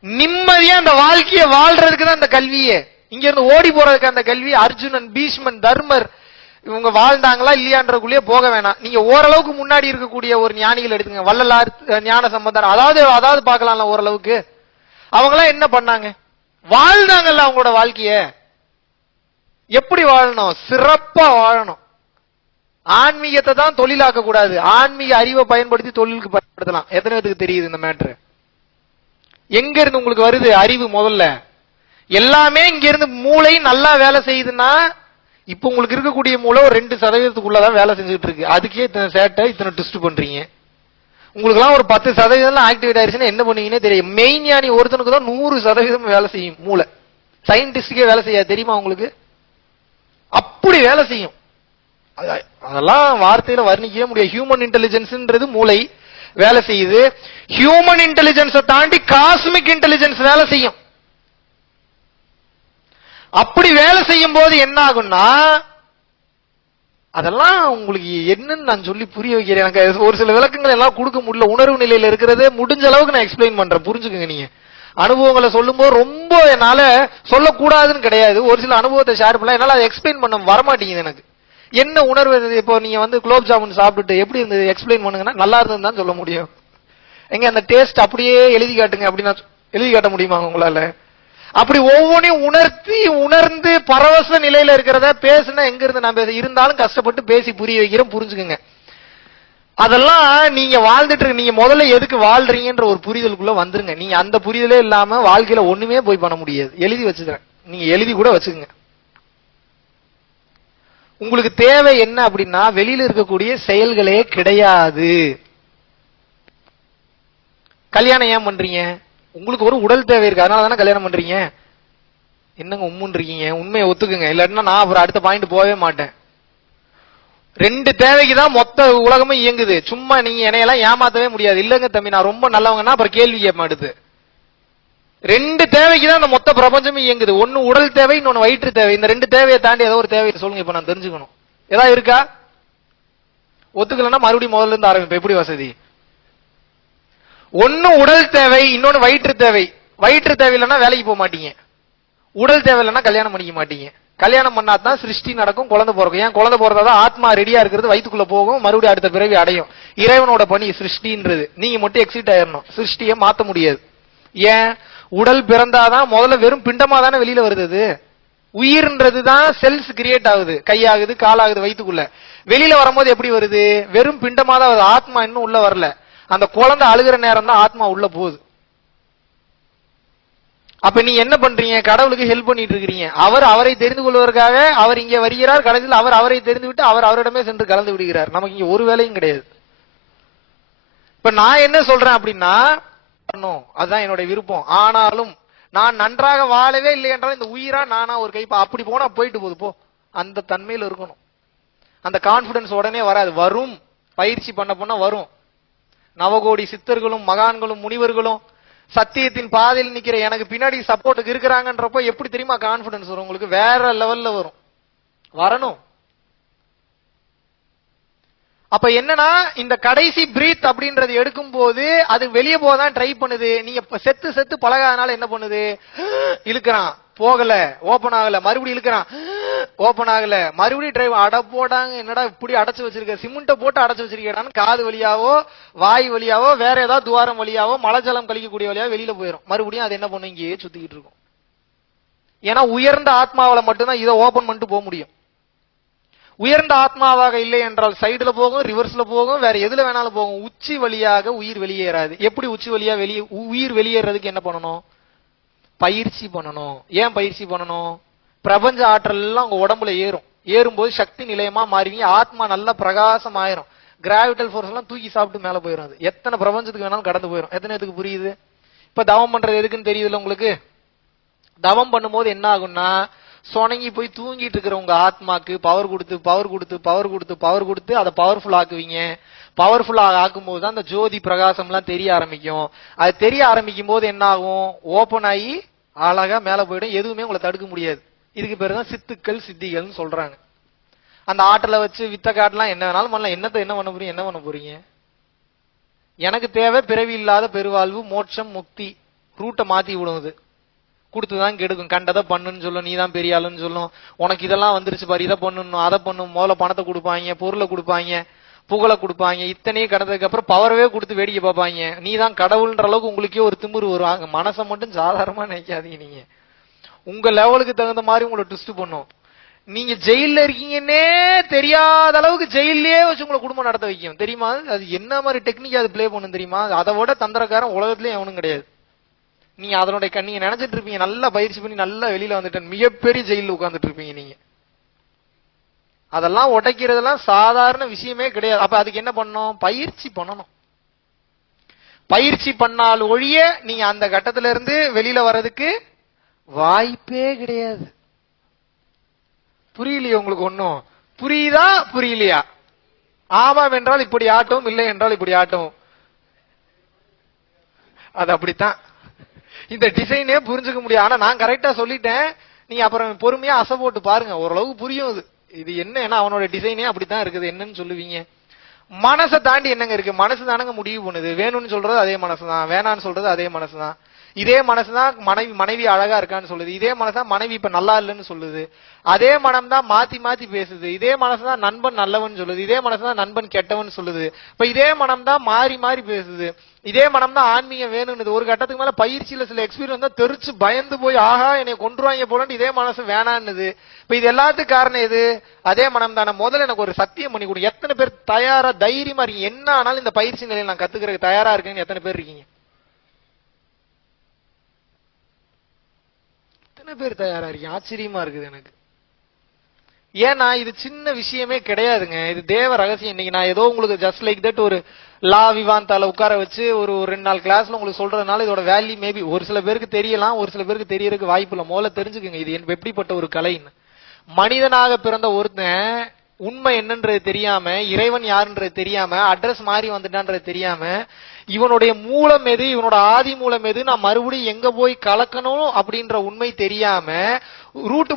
நிம்மதியா அந்த வாழ்க்கையை வாழ்றதுக்கு தான் அந்த கல்வியே. இங்க இருந்து ஓடி போறதுக்கு அந்த கல்வி. அர்ஜுனன், பீஷ்மன், தர்மர் இவங்க வாழ்ந்தாங்களா இல்லையான்றக்குள்ளேயே போக வேணாம். நீங்க ஓரளவுக்கு முன்னாடி இருக்கக்கூடிய ஒரு ஞானிகள் எடுத்துங்க, வள்ளலார், ஞான சம்பந்தர், அதாவது பார்க்கலாம்ல ஓரளவுக்கு. அவங்க எல்லாம் என்ன பண்ணாங்க? வாழ்ந்தாங்கல்ல அவங்களோட வாழ்க்கைய. எப்படி வாழணும்? சிறப்பா வாழணும். ஆன்மீகத்தை தான் தொழிலாக்க கூடாது. ஆன்மீக அறிவை பயன்படுத்தி தொழிலுக்கு பயன்படுத்தலாம். எத்தனை பேருக்கு தெரியுது இந்த மேட்ரு? எங்க இருந்து உங்களுக்கு வருது அறிவு? முதல்ல எல்லாமே இங்க இருந்து. மூளை நல்லா வேலை செய்யுதுன்னா, இப்ப உங்களுக்கு இருக்கக்கூடிய மூளை ஒரு 2% வேலை செஞ்சுட்டு இருக்கு. அதுக்கே இத்தனை சேட்டை, இத்தனை ட்விஸ்ட் பண்றீங்க. உங்களுக்கு எல்லாம் ஒரு 10% ஆக்டிவேட் ஆயிருச்சுன்னா என்ன பண்ணுவீங்கன்னே தெரியும். மெய்ஞானி ஒருத்தனுக்கு தான் 100% வேலை செய்யும் மூளை. சயின்டிஸ்டுக்கே வேலை செய்யாது, தெரியுமா உங்களுக்கு? அப்படி வேலை செய்யும். அதெல்லாம் வார்த்தையில வர்ணிக்கவே முடியாது. ஹியூமன் இன்டெலிஜென்ஸ்ன்றது மூளை வேலை செய்யுது. ஹியூமன் இன்டெலிஜென்ஸை தாண்டி காஸ்மிக் இன்டெலிஜென்ஸ் வேலை செய்யும். அப்படி வேலை செய்யும் போது என்ன ஆகும்னா, அதெல்லாம் உங்களுக்கு என்னன்னு நான் சொல்லி புரிய வைக்கிறேன். எனக்கு ஒரு சில விளக்கங்கள் எல்லாம் கொடுக்க முடியல. உணர்வு நிலையில இருக்கிறதே முடிஞ்ச அளவுக்கு நான் எக்ஸ்பிளைன் பண்றேன், புரிஞ்சுக்கங்க. நீங்க அனுபவங்களை சொல்லும் போது ரொம்ப என்னால சொல்லக்கூடாதுன்னு கிடையாது. ஒரு சில அனுபவத்தை ஷேர் பண்ணலாம், என்னால அதை எக்ஸ்பிளைன் பண்ண வரமாட்டேங்குது எனக்கு. என்ன உணர்வு? இப்போ நீங்க வந்து குலோப் ஜாமுன் சாப்பிட்டுட்டு எப்படி இருந்தது எக்ஸ்பிளைன் பண்ணுங்கன்னா, நல்லா இருந்ததுன்னு தான் சொல்ல முடியும். எங்க அந்த டேஸ்ட் அப்படியே எழுதி காட்டுங்க அப்படின்னா எழுதி காட்ட முடியுமா உங்களால? அப்படி ஒவ்வொன்றையும் உணர்ந்து பரவச நிலையில இருக்கிறத பேசுனா எங்க இருந்து நான் இருந்தாலும் கஷ்டப்பட்டு பேசி புரிய வைக்கிறேன், புரிஞ்சுக்குங்க. அதெல்லாம் நீங்க வாழ்ந்துட்டு இருக்கு. நீங்க முதல்ல எதுக்கு வாழ்றீங்கன்ற ஒரு புரிதலுக்குள்ள வந்துருங்க. நீங்க அந்த புரிதலே இல்லாம வாழ்க்கையில ஒண்ணுமே போய் பண்ண முடியாது. எழுதி வச்சுக்கிறேன், நீங்க எழுதி கூட வச்சுக்கோங்க. உங்களுக்கு தேவை என்ன அப்படின்னா, வெளியில இருக்கக்கூடிய செயல்களே கிடையாது. கல்யாணம் ஏன் பண்றீங்க? உங்களுக்கு ஒரு உடல் தேவை இருக்கு, அதனால தானே கல்யாணம் பண்றீங்க. என்னங்க உம்முன்னு இருக்கீங்க? உண்மையை ஒத்துக்குங்க, இல்லாட்டினா நான் அப்புறம் அடுத்த பாயிண்ட் போகவே மாட்டேன். 2 தேவைக்கு தான் மொத்த உலகமும் இயங்குது. சும்மா நீங்க என்னையெல்லாம் ஏமாத்தவே முடியாது. இல்லங்க தம்பி நான் ரொம்ப நல்லவங்கன்னா அப்புறம் கேள்வி கேட்க மாட்டுது. 2 தேவைக்கு தான் அந்த மொத்த பிரபஞ்சமும் இயங்குது. ஒன்னு உடல் தேவை, இன்னொன்னு வயிற்று தேவை. இந்த 2 தேவையை தாண்டி ஏதோ ஒரு தேவையை சொல்லுங்க, இப்ப நான் தெரிஞ்சுக்கணும். ஏதாவது இருக்கா? ஒத்துக்கலன்னா மறுபடியும் முதல்ல இருந்து ஆரம்பிப்பேன். எப்படி வசதி? ஒன்னு உடல் தேவை, இன்னொன்னு வயிற்று தேவை. வயிற்று தேவை இல்லைன்னா வேலைக்கு போக மாட்டீங்க. உடல் தேவை இல்லைன்னா கல்யாணம் பண்ணிக்க மாட்டீங்க. கல்யாணம் பண்ணாதான் சிருஷ்டி நடக்கும், குழந்தை பிறக்கும். ஏன் குழந்தை பிறந்தாதான் ஆத்மா ரெடியா இருக்கிறது வயிற்றுக்குள்ள போகும், மறுபடியும் அடுத்த பிறவி அடையும். இறைவனோட பணி சிருஷ்டின்றது. நீங்க மட்டும் எக்ஸிட் ஆயிடணும், சிருஷ்டியை மாத்த முடியாது. ஏன்? உடல் பிறந்தாதான் முதல்ல வெறும் பிண்டமா தானே வெளியில வருது. உயிர்ன்றது தான் செல்ஸ் கிரியேட் ஆகுது, கையாகுது, காலாகுது வயிற்றுக்குள்ள. வெளியில வரும்போது எப்படி வருது? வெறும் பிண்டமா தான் வருது. ஆத்மா இன்னும் உள்ள வரல. அந்த குழந்தை அழுகிற நேரம் தான் ஆத்மா உள்ள போகுது. அப்ப நீ என்ன பண்றீங்க? கடவுளுக்கு ஹெல்ப் பண்ணிட்டு இருக்கீங்க. அவர் அவரை தெரிந்து கொள்வதற்காக அவர் இங்கே வருகிறார். கடைசியில் அவர் அவரை தெரிந்து விட்டு அவர் அவரிடமே சென்று கலந்து விடுகிறார். நமக்கு இங்க ஒரு வேலையும் கிடையாது. இப்ப நான் என்ன சொல்றேன் அப்படின்னா, அதுதான் என்னுடைய விருப்பம். ஆனாலும் நான் நன்றாக வாழவே இல்லை என்றால் இந்த உயிரா நானா ஒரு கைப்பா அப்படி போனா போயிட்டு போகுது போ, அந்த தன்மையில் இருக்கணும். அந்த கான்பிடன்ஸ் உடனே வராது, வரும். பயிற்சி பண்ண வரும். நவகோடி சித்தர்களும் மகான்களும் முனிவர்களும் சத்தியத்தின் பாதையில் நிக்கிற எனக்கு பின்னாடி சப்போர்ட்டுக்கு இருக்கிறாங்கன்றப்போ எப்படி தெரியுமா கான்பிடன்ஸ் வரும் உங்களுக்கு? வேற லெவல்ல வரும். வரணும். அப்ப என்னன்னா, இந்த கடைசி பிரீத் அப்படின்றது எடுக்கும் போது அது வெளியே போதான் ட்ரை பண்ணுது. நீங்க செத்து செத்து பழகாதனால என்ன பண்ணுது? இழுக்கிறான், போகல, ஓபன் ஆகல, மறுபடியும் இழுக்கிறான், ஓபன் ஆகல, மறுபடியும் டிரைவ் அட போடாங்க. என்னடா இப்படி அடைச்சு வச்சிருக்க, சிமெண்ட்டை போட்டு அடைச்சு வச்சிருக்கேன்னு காது வழியாவோ வாய் வழியாவோ வேற ஏதாவது துவாரம் வழியாவோ மலஜலம் கழிக்கக்கூடிய வழியாவோ வெளியில போயிடும். மறுபடியும் அது என்ன பண்ணும்? இங்கேயே சுத்திக்கிட்டு இருக்கும். ஏன்னா உயர்ந்த ஆத்மாவில மட்டும்தான் இதை ஓபன் பண்ணிட்டு போக முடியும். உயர்ந்த ஆத்மாவாக இல்லை என்றால் சைடுல போகும், ரிவர்ஸ்ல போகும், வேற எதுல வேணாலும் போகும். உச்சி வழியாக உயிர் வெளியேறாது. எப்படி உச்சி வழியா உயிர் வெளியேறதுக்கு என்ன பண்ணணும்? பயிற்சி பண்ணணும். ஏன் பயிற்சி பண்ணணும்? பிரபஞ்ச ஆற்றல் எல்லாம் உங்க உடம்புல ஏறும். ஏறும்போது சக்தி நிலையமா மாறுவீங்க. ஆத்மா நல்ல பிரகாசம் ஆயிரும். கிராவிட்டல் போர்ஸ் எல்லாம் தூக்கி சாப்பிட்டு மேல போயிடும். அது எத்தனை பிரபஞ்சத்துக்கு வேணாலும் கடந்து போயிடும். எத்தனை பேருக்கு புரியுது? இப்ப தவம் பண்றது எதுக்குன்னு தெரியுதுல்ல உங்களுக்கு? தவம் பண்ணும்போது என்ன ஆகும்னா, சொனங்கி போய் தூங்கிட்டு இருக்கிற உங்க ஆத்மாக்கு பவர் கொடுத்து பவர் கொடுத்து பவர் கொடுத்து பவர் கொடுத்து அதை பவர்ஃபுல் ஆக்குவீங்க. பவர்ஃபுல் ஆக்கும் போது தான் அந்த ஜோதி பிரகாசம் எல்லாம் தெரிய ஆரம்பிக்கும். அது தெரிய ஆரம்பிக்கும் போது என்ன ஆகும்? ஓபன் ஆகி அழகா மேல போயிடும். எதுவுமே உங்களை தடுக்க முடியாது. இதுக்கு பேரு தான் சித்துக்கள் சித்திகள்னு சொல்றாங்க. அந்த ஆற்றலை வச்சு வித்த காட்டலாம், என்ன வேணாலும் பண்ணலாம். என்ன பண்ண போறீங்க? என்ன பண்ண போறீங்க? எனக்கு தேவை பிறவி இல்லாத பெருவாழ்வு, மோட்சம், முக்தி. ரூட்டை மாத்தி விடுவது கொடுத்துதான் கெடுக்கும். கண்டதை பண்ணுன்னு சொல்லும், நீ தான் பெரிய ஆளுன்னு சொல்லும். உனக்கு இதெல்லாம் வந்துருச்சு பாரு, இதை பண்ணணும் அதை பண்ணும். முதல்ல பணத்தை கொடுப்பாங்க, பொருளை கொடுப்பாங்க, புகழை கொடுப்பாங்க. இத்தனையும் கடந்ததுக்கு அப்புறம் பவரவே கொடுத்து வேடிக்கை பார்ப்பாங்க. நீ தான் கடவுள்ன்ற அளவுக்கு உங்களுக்கே ஒரு திமிரு வருவாங்க. மனசை மட்டும் சாதாரணமா நினைக்காதீங்க. நீங்க உங்க லெவலுக்கு தகுந்த மாதிரி உங்களை ட்விஸ்ட் பண்ணும். நீங்க ஜெயில இருக்கீங்கன்னே தெரியாத அளவுக்கு ஜெயிலே வச்சு உங்களை குடும்பம் நடத்த வைக்கும் தெரியுமா? அது என்ன மாதிரி டெக்னிக் அது பிளே பண்ணும் தெரியுமா? அதை விட தந்திரக்காரன் உலகத்திலேயே எவனும் கிடையாது. நீங்க அதனுடைய நீங்க நினைச்சிட்டு இருப்பீங்க நல்லா பயிற்சி பண்ணி நல்லா வெளியில வந்துட்டேன், மிகப்பெரிய ஜெயில உட்கார்ந்துட்டு இருப்பீங்க நீங்க. அதெல்லாம் உடைக்கிறதெல்லாம் சாதாரண விஷயமே கிடையாது. அப்ப அதுக்கு என்ன பண்ணணும்? பயிற்சி பண்ணணும். பயிற்சி பண்ணால் ஒழிய நீங்க அந்த கட்டத்துல இருந்து வெளியில வர்றதுக்கு வாய்ப்பே கிடையாது. புரியலையா உங்களுக்கு? ஒண்ணும் புரியுதா புரியலையா? ஆமாம் என்றால் இப்படி ஆட்டும், இல்லை என்றால் இப்படி ஆட்டும். அது அப்படித்தான். இந்த டிசைனே புரிஞ்சுக்க முடியாது. ஆனா நான் கரெக்டா சொல்லிட்டேன், நீங்க அப்புறம் பொறுமையா அசை போட்டு பாருங்க, ஓரளவுக்கு புரியும். இது என்ன அவனோட டிசைனே அப்படித்தான் இருக்குது. என்னன்னு சொல்லுவீங்க? மனசை தாண்டி என்னங்க இருக்கு? மனசு தானங்க முடிவு பண்ணுது. வேணும்னு சொல்றது அதே மனசுதான், வேணான்னு சொல்றது அதே மனசுதான். இதே மனசுதான் மனைவி அழகா இருக்கான்னு சொல்லுது, இதே மனசுதான் மனைவி இப்ப நல்லா இல்லைன்னு சொல்லுது. அதே மனம் தான் மாத்தி மாத்தி பேசுது. இதே மனசுதான் நண்பன் நல்லவன் சொல்லுது, இதே மனசுதான் நண்பன் கெட்டவன் சொல்லுது. இப்ப இதே மனம் தான் மாறி மாறி பேசுது. இதே மனம் தான் ஆன்மீகம் வேணும்னு. ஒரு கட்டத்துக்கு மேல பயிற்சியில சில எக்ஸ்பீரியன்ஸ் தான் தெரிச்சு பயந்து போய் ஆஹா என்னை கொன்றுவாங்க போலன்னு இதே மனசு வேணான்னுது. இப்ப இது எல்லாத்துக்கும் காரணம் எது? அதே மனம் தானே. முதல்ல எனக்கு ஒரு சத்தியம் பண்ணி கொடு. எத்தனை பேர் தயாரா தைரியமா இருக்கீங்க? என்ன ஆனாலும் இந்த பயிற்சி நிலையில் நான் கத்துக்கிறதுக்கு தயாரா இருக்கேன்னு எத்தனை பேர் இருக்கீங்க? எத்தனை பேர் தயாரா இருக்கீங்க? ஆச்சரியமா இருக்குது எனக்கு. ஏன்னா இது சின்ன விஷயமே கிடையாதுங்க. இது தேவ ரகசியம். இன்னைக்கு நான் ஏதோ உங்களுக்கு ஜஸ்ட் லைக் தட் ஒரு லா விவாந்தால உட்கார வச்சு ஒரு 2 நாள் கிளாஸ்ல உங்களுக்கு சொல்றதுனால இதோட வேல்யூ மேபி ஒரு சில பேருக்கு தெரியலாம், ஒரு சில பேருக்கு தெரியறதுக்கு வாய்ப்பு இல்லை. முதல்ல தெரிஞ்சுக்கங்க இது எப்படிப்பட்ட ஒரு கலைன்னு. மனிதனாக பிறந்த ஒருத்தன் உண்மை என்னன்றது தெரியாம, இறைவன் யாருன்றது தெரியாம, அட்ரஸ் மாறி வந்துட்டான்றது தெரியாம, இவனுடைய மூலம் எது, இவனோட ஆதி மூலம் எது, நான் மறுபடியும் எங்க போய் கலக்கணும் அப்படின்ற உண்மை தெரியாம ரூட்டு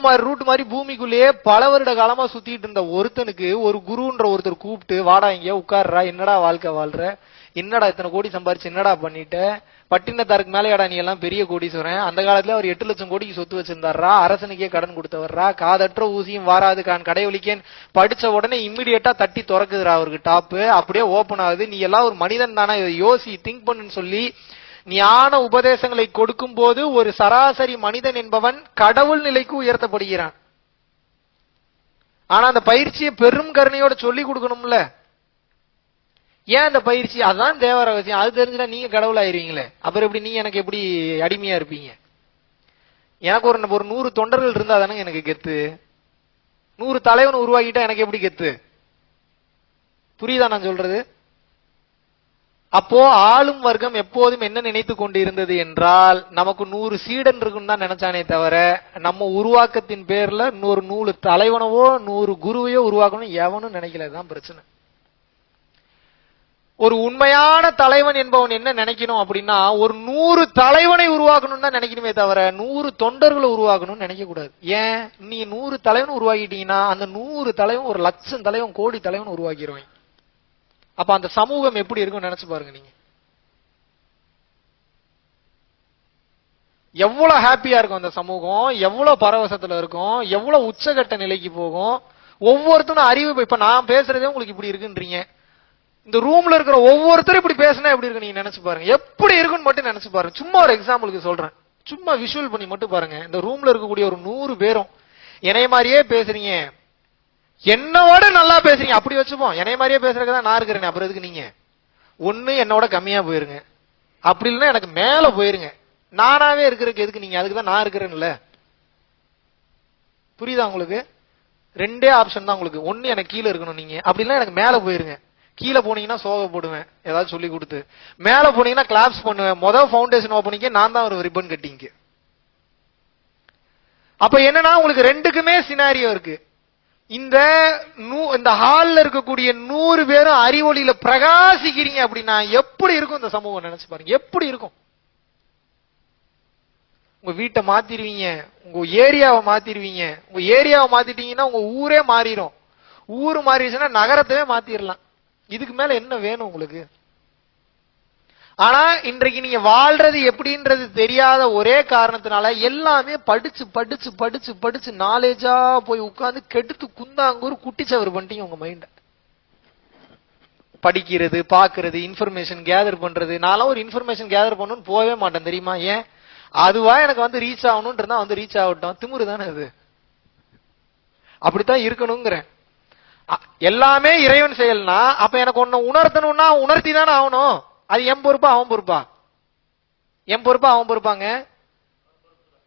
மாதிரி பூமிக்குள்ளேயே பல வருட காலமா சுத்திட்டு இருந்த ஒருத்தனுக்கு ஒரு குருன்ற ஒருத்தர் கூப்பிட்டு, வாடா இங்க உட்கார்றா, என்னடா வாழ்க்கை வாழ்ற, என்னடா இத்தனை கோடி சம்பாரிச்சு என்னடா பண்ணிட்ட, பட்டினத்தாருக்கு மேலேடா நீ எல்லாம் பெரிய கோடீஸ்வரன், அந்த காலத்துல அவர் 8 லட்சம் கோடிக்கு சொத்து வச்சிருந்தாரா, அரசனுக்கே கடன் கொடுத்தவர்ரா, காதற்ற ஊசியும் வாராது கான் கடைவலிக்கேன் படிச்ச உடனே இம்மிடியேட்டா தட்டி திறக்குதுரா அவருக்கு டாப்பு, அப்படியே ஓபன் ஆகுது. நீ எல்லாம் ஒரு மனிதன் தானே, யோசி திங்க் பண்ணுன்னு சொல்லி ஞான உபதேசங்களை கொடுக்கும் போது ஒரு சராசரி மனிதன் என்பவன் கடவுள் நிலைக்கு உயர்த்தப்படுகிறான். ஆனா அந்த பயிற்சியை பெரும் கருணையோட சொல்லி கொடுக்கணும்ல. ஏன் அந்த பயிற்சி? அதுதான் தேவ ரகசியம். அது தெரிஞ்சுட்டா நீங்க கடவுள் ஆயிருவீங்களே. அப்புறம் எப்படி நீங்க எனக்கு எப்படி அடிமையா இருப்பீங்க? எனக்கு ஒரு 100 தொண்டர்கள் இருந்தா தானே எனக்கு கெத்து. 100 தலைவன் உருவாக்கிட்டா எனக்கு எப்படி கெத்து? புரியுதா நான் சொல்றது? அப்போ ஆளும் வர்க்கம் எப்போதும் என்ன நினைத்து கொண்டு இருந்தது என்றால், நமக்கு 100 சீடன் இருக்குன்னு தான் நினைச்சானே தவிர, நம்ம உருவாக்கத்தின் பேர்ல இன்னொரு 100 தலைவனவோ 100 குருவையோ உருவாக்கணும் எவனும் நினைக்கல. தான் பிரச்சனை. ஒரு உண்மையான தலைவன் என்பவன் என்ன நினைக்கணும் அப்படின்னா, ஒரு 100 தலைவனை உருவாக்கணும் தான் நினைக்கணுமே தவிர 100 தொண்டர்களை உருவாக்கணும்னு நினைக்க கூடாது. ஏன்? நீ 100 தலைவன் உருவாக்கிட்டீங்கன்னா அந்த 100 தலைவன் 1 லட்சம் தலைவன் கோடி தலைவன் உருவாக்கிடுவாங்க. அப்ப அந்த சமூகம் எப்படி இருக்கும் நினைச்சு பாருங்க. நீங்க எவ்வளவு ஹாப்பியா இருக்கும் அந்த சமூகம், எவ்வளவு பரவசத்துல இருக்கும், எவ்வளவு உச்சகட்ட நிலைக்கு போகும். ஒவ்வொருத்தரும் அறிவு. இப்ப நான் பேசுறதே உங்களுக்கு இப்படி இருக்குன்றீங்க, இந்த ரூம்ல இருக்கிற ஒவ்வொருத்தரும் இப்படி பேசினா எப்படி இருக்கு நீங்க நினைச்சு பாருங்க. எப்படி இருக்குன்னு மட்டும் நினைச்சு பாருங்க. சும்மா ஒரு எக்ஸாம்பிளுக்கு சொல்றேன், சும்மா விஷுவல் பண்ணி மட்டும் பாருங்க. இந்த ரூம்ல இருக்கக்கூடிய ஒரு 100 பேரும் என்னைய மாதிரியே பேசுறீங்க, என்னோட நல்லா பேசுறீங்க, அப்படி வச்சுப்போம். என்னைய மாதிரியே பேசுறதுதான் நான் இருக்கிறேன். அப்புறம் எதுக்கு நீங்க ஒண்ணு என்னோட கம்மியா போயிருங்க, அப்படி இல்லைன்னா எனக்கு மேல போயிருங்க. நானாவே இருக்கிறதுக்கு எதுக்கு நீங்க? அதுக்குதான் நான் இருக்கிறேன்ல. புரியுதா உங்களுக்கு? 2 ஆப்ஷன் தான் உங்களுக்கு. ஒண்ணு எனக்கு கீழே இருக்கணும் நீங்க, அப்படி இல்லைன்னா எனக்கு மேல போயிருங்க. கீழே போனீங்கன்னா சோக போடுவேன் ஏதாவது சொல்லி கொடுத்து, மேல போனீங்கன்னா கிளாப்ஸ் பண்ணுவேன். முதல் ஃபவுண்டேஷன் ஓப்பனிங்க நான் தான் ஒரு ரிப்பன் கட்டிங்க. அப்ப என்னன்னா உங்களுக்கு 2க்குமே சினாரியோ இருக்கு. இந்த ஹால்ல இருக்கக்கூடிய 100 பேரும் அறிவொளியில பிரகாசிக்கிறீங்க அப்படின்னா எப்படி இருக்கும் இந்த சமூகம் நினைச்சு பாருங்க. எப்படி இருக்கும்? உங்க வீட்டை மாத்திருவீங்க, உங்க ஏரியாவை மாத்திருவீங்க. உங்க ஏரியாவை மாத்திட்டீங்கன்னா உங்க ஊரே மாறிடும். ஊரு மாறிடுச்சுன்னா நகரத்தவே மாத்திரலாம். இதுக்கு மேல என்ன வேணும் உங்களுக்கு? ஆனா இன்றைக்கு நீங்க வாழ்றது எப்படின்றது தெரியாத ஒரே காரணத்தினால எல்லாமே படிச்சு படிச்சு படிச்சு படிச்சு நாலேஜா போய் உட்கார்ந்து கெடுத்து குந்தாங்கூர் குட்டிச்சவர் பண்ணிட்டீங்க உங்க மைண்ட. படிக்கிறது, பாக்குறது, இன்ஃபர்மேஷன் கேதர் பண்றது. நான்லாம் ஒரு இன்ஃபர்மேஷன் கேதர் பண்ணணும்னு போகவே மாட்டேன் தெரியுமா? ஏன்? அதுவா எனக்கு வந்து ரீச் ஆகணும்ன்றதா வந்து ரீச் ஆகட்டும். திமுரு தானே அது. அப்படித்தான் இருக்கணுங்கிறேன். எல்லாமே இறைவன் செயல்னா அப்ப எனக்கு ஒண்ணு உணர்த்தணும்னா உணர்த்தி தானே ஆகணும். அது என் பொறுப்பா அவன் பொறுப்பா? என் பொறுப்பா அவன் பொறுப்பாங்க?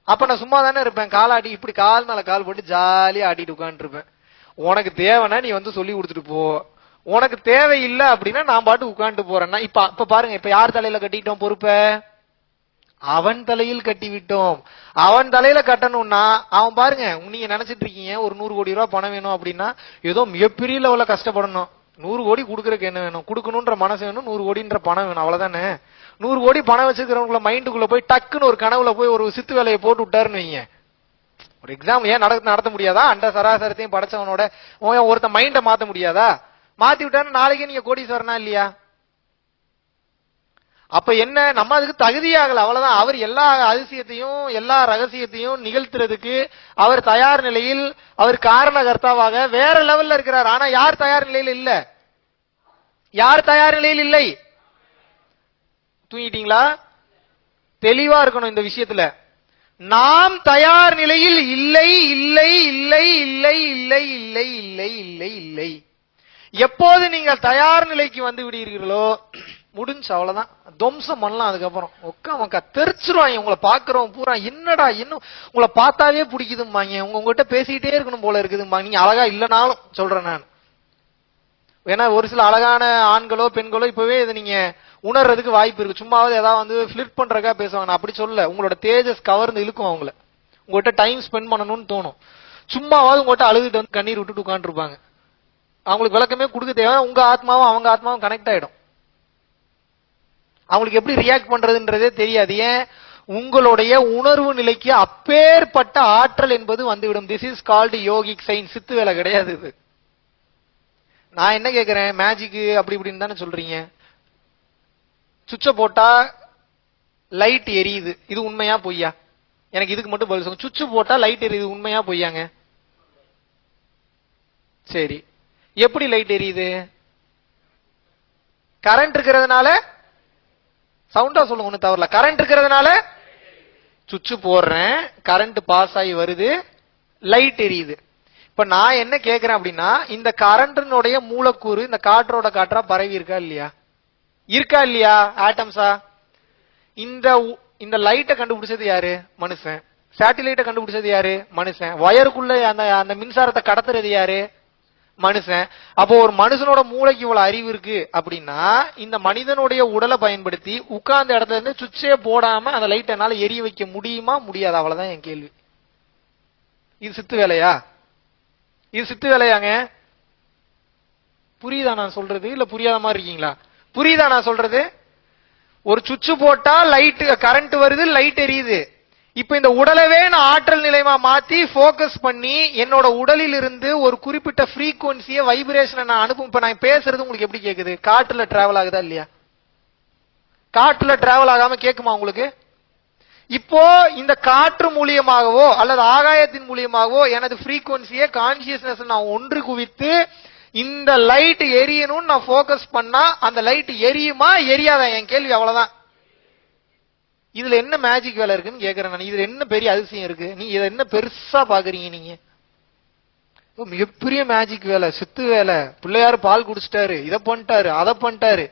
அப்ப நான் சும்மா தானே இருப்பேன், காலாடி இப்படி கால் மேல கால் போட்டு ஜாலியா ஆட்டிட்டு உட்கார்ந்து இருப்பேன். உனக்கு தேவைன்னா நீ வந்து சொல்லி கொடுத்துட்டு போ, உனக்கு தேவையில்லை அப்படின்னா நான் பாட்டு உட்கார்ந்து போறேன்னா. இப்ப பாருங்க, இப்ப யார் தலையில கட்டிட்டோம் பொறுப்ப? அவன் தலையில் கட்டி விட்டோம். அவன் தலையில கட்டணும்னா அவன் பாருங்க, நீங்க நினைச்சிட்டு இருக்கீங்க ஒரு 100 கோடி ரூபாய் பணம் வேணும் அப்படின்னா ஏதோ மிகப்பெரிய லெவல்ல கஷ்டப்படணும். 100 கோடி கொடுக்கறதுக்கு என்ன வேணும்? கொடுக்கணும்ன்ற மனசு வேணும், 100 கோடின்ற பணம் வேணும், அவ்வளவுதானே. 100 கோடி பணம் வச்சிருக்கிறவங்கள மைண்டுக்குள்ள போய் டக்குன்னு ஒரு கனவுல போய் ஒரு சித்து வேலையை போட்டு விட்டாருன்னு வைங்க. ஒரு எக்ஸாம் ஏன் நடத்த முடியாதா? அண்ட சராசரத்தையும் படைச்சவனோட ஒருத்த மைண்ட மாத்த முடியாதா? மாத்தி விட்டாரு நாளைக்கு நீங்க கோடீஸ்வரனா இல்லையா? அப்ப என்ன, நம்ம அதுக்கு தகுதியாகல, அவ்வளவுதான். அவர் எல்லா அதிசயத்தையும் எல்லா ரகசியத்தையும் நிகழ்த்துறதுக்கு அவர் தயார் நிலையில், அவர் காரணகர்த்தாவாக வேற லெவல்ல இருக்கிறார். ஆனா யார் தயார் நிலையில் இல்ல? யார் தயார் நிலையில் இல்லை? தூங்கிட்டீங்களா? தெளிவா இருக்கணும் இந்த விஷயத்துல. நாம் தயார் நிலையில் இல்லை இல்லை இல்லை இல்லை இல்லை இல்லை இல்லை இல்லை இல்லை. எப்போது நீங்கள் தயார் நிலைக்கு வந்து விடுகிறீர்களோ முடிஞ்சு, அவ்வளவுதான். துவம்சம் பண்ணலாம். அதுக்கப்புறம் உட்காமக்கா தெரிச்சிருவாங்க. உங்களை பாக்குறவங்க பூரா என்னடா இன்னும் உங்களை பார்த்தாவே பிடிக்குதும்பாங்க, உங்ககிட்ட பேசிக்கிட்டே இருக்கணும் போல இருக்குதும்பாங்க. நீங்க அழகா இல்லைனாலும் சொல்றேன் நான். ஏன்னா ஒரு சில அழகான ஆண்களோ பெண்களோ இப்பவே இதை நீங்க உணர்றதுக்கு வாய்ப்பு இருக்கு. சும்மாவது ஏதாவது வந்து பிளிட் பண்றக்கா பேசுவாங்க. நான் அப்படி சொல்ல, உங்களோட தேஜஸ் கவர்ந்து இழுக்கும் அவங்கள. உங்ககிட்ட டைம் ஸ்பெண்ட் பண்ணணும்னு தோணும். சும்மாவது உங்ககிட்ட அழுதுட்டு வந்து கண்ணீர் விட்டுட்டு உட்காந்து இருப்பாங்க. அவங்களுக்கு விளக்கமே கொடுக்க தேவை. உங்க ஆத்மாவும் அவங்க ஆத்மாவும் கனெக்ட் ஆயிடும். அவங்களுக்கு எப்படி ரியாக்ட் பண்றதுன்றதே தெரியாது. ஏன்? உங்களுடைய உணர்வு நிலைக்கு அப்பேற்பட்ட ஆற்றல் என்பது வந்துவிடும். This is called yogic science. சித்து வேலை கிடையாது இது. நான் என்ன கேட்கிறேன், மேஜிக் அப்படி இப்படின்னு தானே சொல்றீங்க. சுவிட்ச போட்டா லைட் எரியுது, இது உண்மையா பொய்யா? எனக்கு இதுக்கு மட்டும் பதில் சொல்லுங்க. சுவிட்ச் போட்டா லைட் எரியுது, உண்மையா பொய்யாங்க? சரி, எப்படி லைட் எரியுது? கரண்ட் இருக்கிறதுனால. சவுண்டா சொல்லுங்க, ஒண்ணு தவறல. கரண்ட் இருக்கிறதுனால சுவிட்ச் போடுறேன், கரண்ட் பாஸ் ஆகி வருது, லைட் எரியுது. இப்ப நான் என்ன கேட்கிறேன் அப்படின்னா, இந்த கரண்டினுடைய மூலக்கூறு இந்த காற்றோட காற்றா பரவி இருக்கா இல்லையா? இருக்கா இல்லையா? ஆட்டம்ஸா? இந்த லைட்டை கண்டுபிடிச்சது யாரு? மனுஷன். சேட்டிலைட்டை கண்டுபிடிச்சது யாரு? மனுஷன். வயருக்குள்ள அந்த மின்சாரத்தை கடத்துறது யாரு? மனுஷன். அப்போ ஒரு மனுஷனோட மூளைக்கு இவ்வளவு அறிவு இருக்கு அப்படின்னா, இந்த மனிதனுடைய உடலை பயன்படுத்தி உட்கார்ந்த இடத்துல இருந்து சுவிட்சே போடாம அந்த லைட் என்னால எரிய வைக்க முடியுமா? முடியாது. அவ்வளவுதான் என் கேள்வி. இது சித்து வேலையா? இது சித்து வேலையாங்க? புரியுதா நான் சொல்றது? இல்ல புரியாத மாதிரி இருக்கீங்களா? புரியுதா நான் சொல்றது? ஒரு சுவிட்ச் போட்டா லைட் கரண்ட் வருது, லைட் எரியுது. இப்ப இந்த உடலவே நான் ஆற்றல் நிலையமா மாத்தி போக்கஸ் பண்ணி என்னோட உடலில் இருந்து ஒரு குறிப்பிட்ட ஃப்ரீக்வன்சியை வைப்ரேஷனை நான் அனுப்பும். இப்ப நான் பேசுறது உங்களுக்கு எப்படி கேக்குது? காற்றுல டிராவல் ஆகுதா இல்லையா? காற்றுல டிராவல் ஆகாம கேக்குமா உங்களுக்கு? இப்போ இந்த காற்று மூலியமாகவோ அல்லது ஆகாயத்தின் மூலியமாகவோ எனது ஃப்ரீக்வன்சியை கான்சியஸ்னஸ் நான் ஒன்று குவித்து இந்த லைட் எரியணும்னு நான் போக்கஸ் பண்ணா அந்த லைட் எரியுமா எரியாதா? என் கேள்வி அவ்வளவுதான். இதுல என்ன மேஜிக் வேலை இருக்குன்னு கேக்குறேன் நான். இதுல என்ன பெரிய அதிசயம் இருக்கு? நீங்க இதை என்ன பெருசா பாக்குறீங்க? நீங்க மிகப்பெரிய மேஜிக் வேலை, சித்து வேலை. பிள்ளையாரு பால் குடிச்சிட்டாரு, இதை பண்ணிட்டாரு, அதை பண்ணிட்டாரு.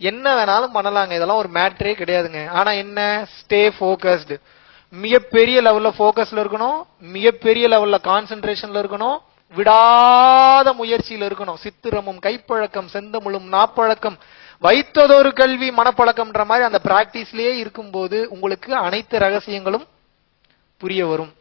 என்ன வேணாலும் பண்ணலாங்க, இதெல்லாம் ஒரு மேட்டரே கிடையாதுங்க. ஆனா என்ன? Stay focused. மிகப்பெரிய லெவல்ல போக்கஸ்ல இருக்கணும், மிகப்பெரிய லெவல்ல கான்சென்ட்ரேஷன்ல இருக்கணும், விடாத முயற்சியில் இருக்கணும். சித்திரமும் கைப்பழக்கம் செந்தமிழும் நாப்பழக்கம் வைத்ததொரு கல்வி மனப்பழக்கம்ன்ற மாதிரி அந்த பிராக்டிஸ்லயே இருக்கும்போது உங்களுக்கு அனைத்து ரகசியங்களும் புரிய வரும்.